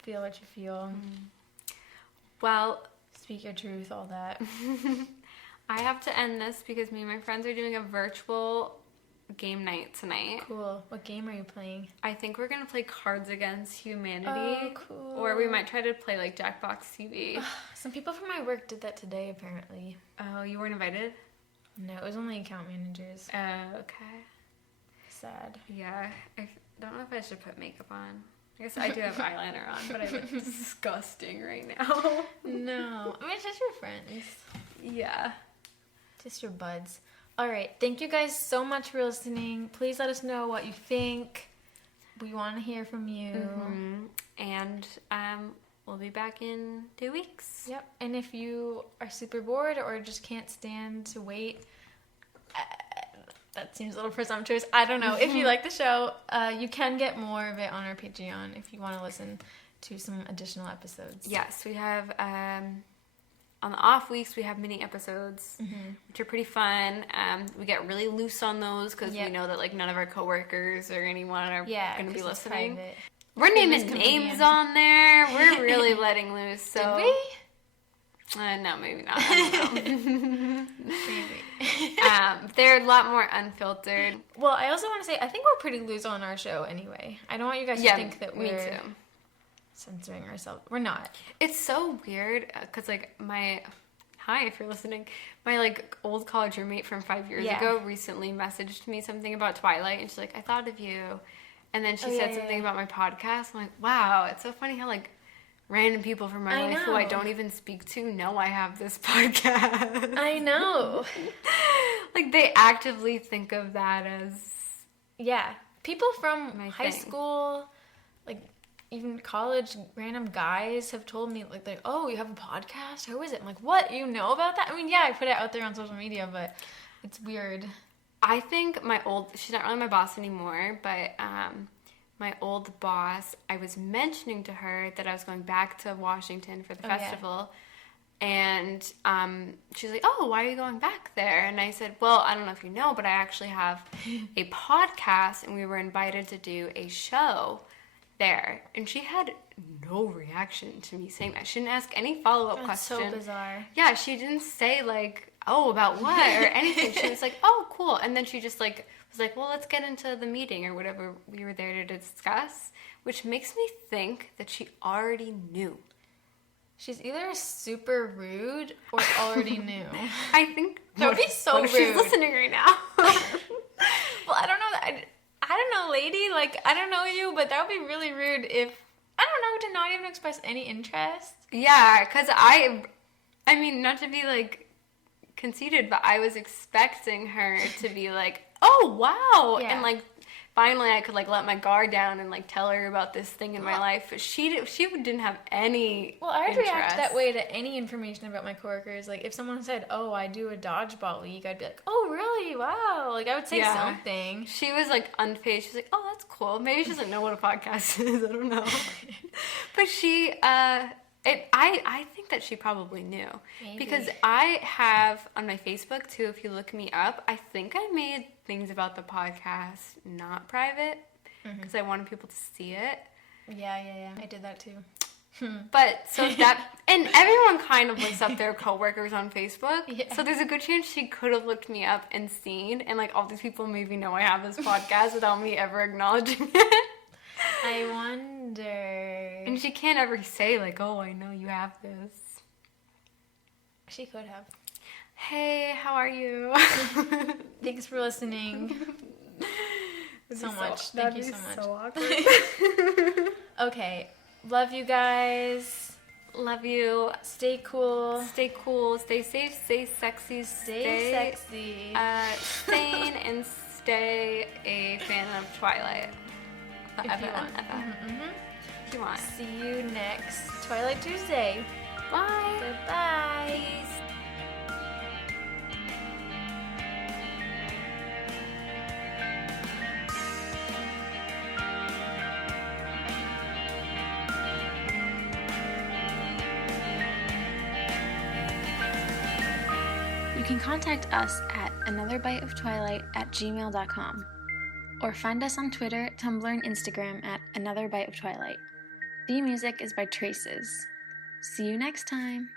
feel what you feel. Well, Speak your truth, all that. I have to end this because me and my friends are doing a virtual game night tonight. Cool. What game are you playing? I think we're going to play Cards Against Humanity. Oh, cool. Or we might try to play like Jackbox TV. Some people from my work did that today, apparently. Oh, you weren't invited? No, it was only account managers. Okay. Sad. Yeah, I don't know if I should put makeup on. I guess I do have eyeliner on, but I look disgusting right now. No. I mean, it's just your friends. Yeah. Just your buds. All right. Thank you guys so much for listening. Please let us know what you think. We want to hear from you. And we'll be back in 2 weeks. Yep. And if you are super bored or just can't stand to wait, that seems a little presumptuous. I don't know. If you like the show, you can get more of it on our Patreon if you want to listen to some additional episodes. Yes, we have, on the off weeks, we have mini episodes, which are pretty fun. We get really loose on those because we know that like none of our coworkers or anyone are going to be listening. Private. We're naming names on there. We're really letting loose. So. Did we? No, maybe not. I don't know. Maybe. They're a lot more unfiltered. Well, I also want to say, I think we're pretty loose on our show anyway. I don't want you guys to think that me we're too. censoring ourselves. We're not. It's so weird because like hi, if you're listening, my like old college roommate from 5 years ago recently messaged me something about Twilight, and she's like, I thought of you. And then she said something about my podcast. I'm like, wow, it's so funny how like random people from my life who I don't even speak to know I have this podcast. I know. Like they actively think of that as people from my high thing. school, like even college, random guys have told me like, oh, you have a podcast? Who is it? I'm like, what? You know about that? I mean, yeah, I put it out there on social media, but it's weird. I think she's not really my boss anymore, but my old boss, I was mentioning to her that I was going back to Washington for the festival. And she's like, oh, why are you going back there? And I said, well, I don't know if you know, but I actually have a podcast, and we were invited to do a show there. And she had no reaction to me saying that. She didn't ask any follow-up question. That's so bizarre. Yeah, she didn't say, like, oh, about what or anything. She was like, oh, cool. And then she just, like, was like, well, let's get into the meeting or whatever we were there to discuss, which makes me think that she already knew. She's either super rude or already knew. I think that would be so rude. She's listening right now. Well, I don't know. I don't know, lady. Like, I don't know you, but that would be really rude if, I don't know, to not even express any interest. Yeah, because I mean, not to be, like, conceited, but I was expecting her to be like, oh, wow. Yeah. And, like, finally I could, like, let my guard down and, like, tell her about this thing in my life. But she didn't have any I'd react that way to any information about my coworkers. Like, if someone said, oh, I do a dodgeball league, I'd be like, oh, really? Wow. Like, I would say something. She was, like, unfazed. She's like, oh, that's cool. Maybe she doesn't know what a podcast is. I don't know. But she, I think that she probably knew. Maybe. Because I have, on my Facebook, too, if you look me up, I think I made things about the podcast not private because I wanted people to see it. Yeah. I did that, too. But, so that, and everyone kind of looks up their coworkers on Facebook. Yeah. So there's a good chance she could have looked me up and seen, and, like, all these people maybe know I have this podcast without me ever acknowledging it. I wonder. And she can't ever say, like, oh, I know you have this. She could have. Hey, how are you? Thanks for listening. so much. Thank you so much. So awkward. Okay. Love you guys. Love you. Stay cool. Stay cool. Stay safe. Stay sexy. Stay sexy. Sane and stay a fan of Twilight. If you want. If you want. See you next Twilight Tuesday. Bye. Goodbye. Peace. can contact us at anotherbiteoftwilight@gmail.com or find us on Twitter, Tumblr, and Instagram at Another Bite of Twilight. Theme music is by Traces. See you next time!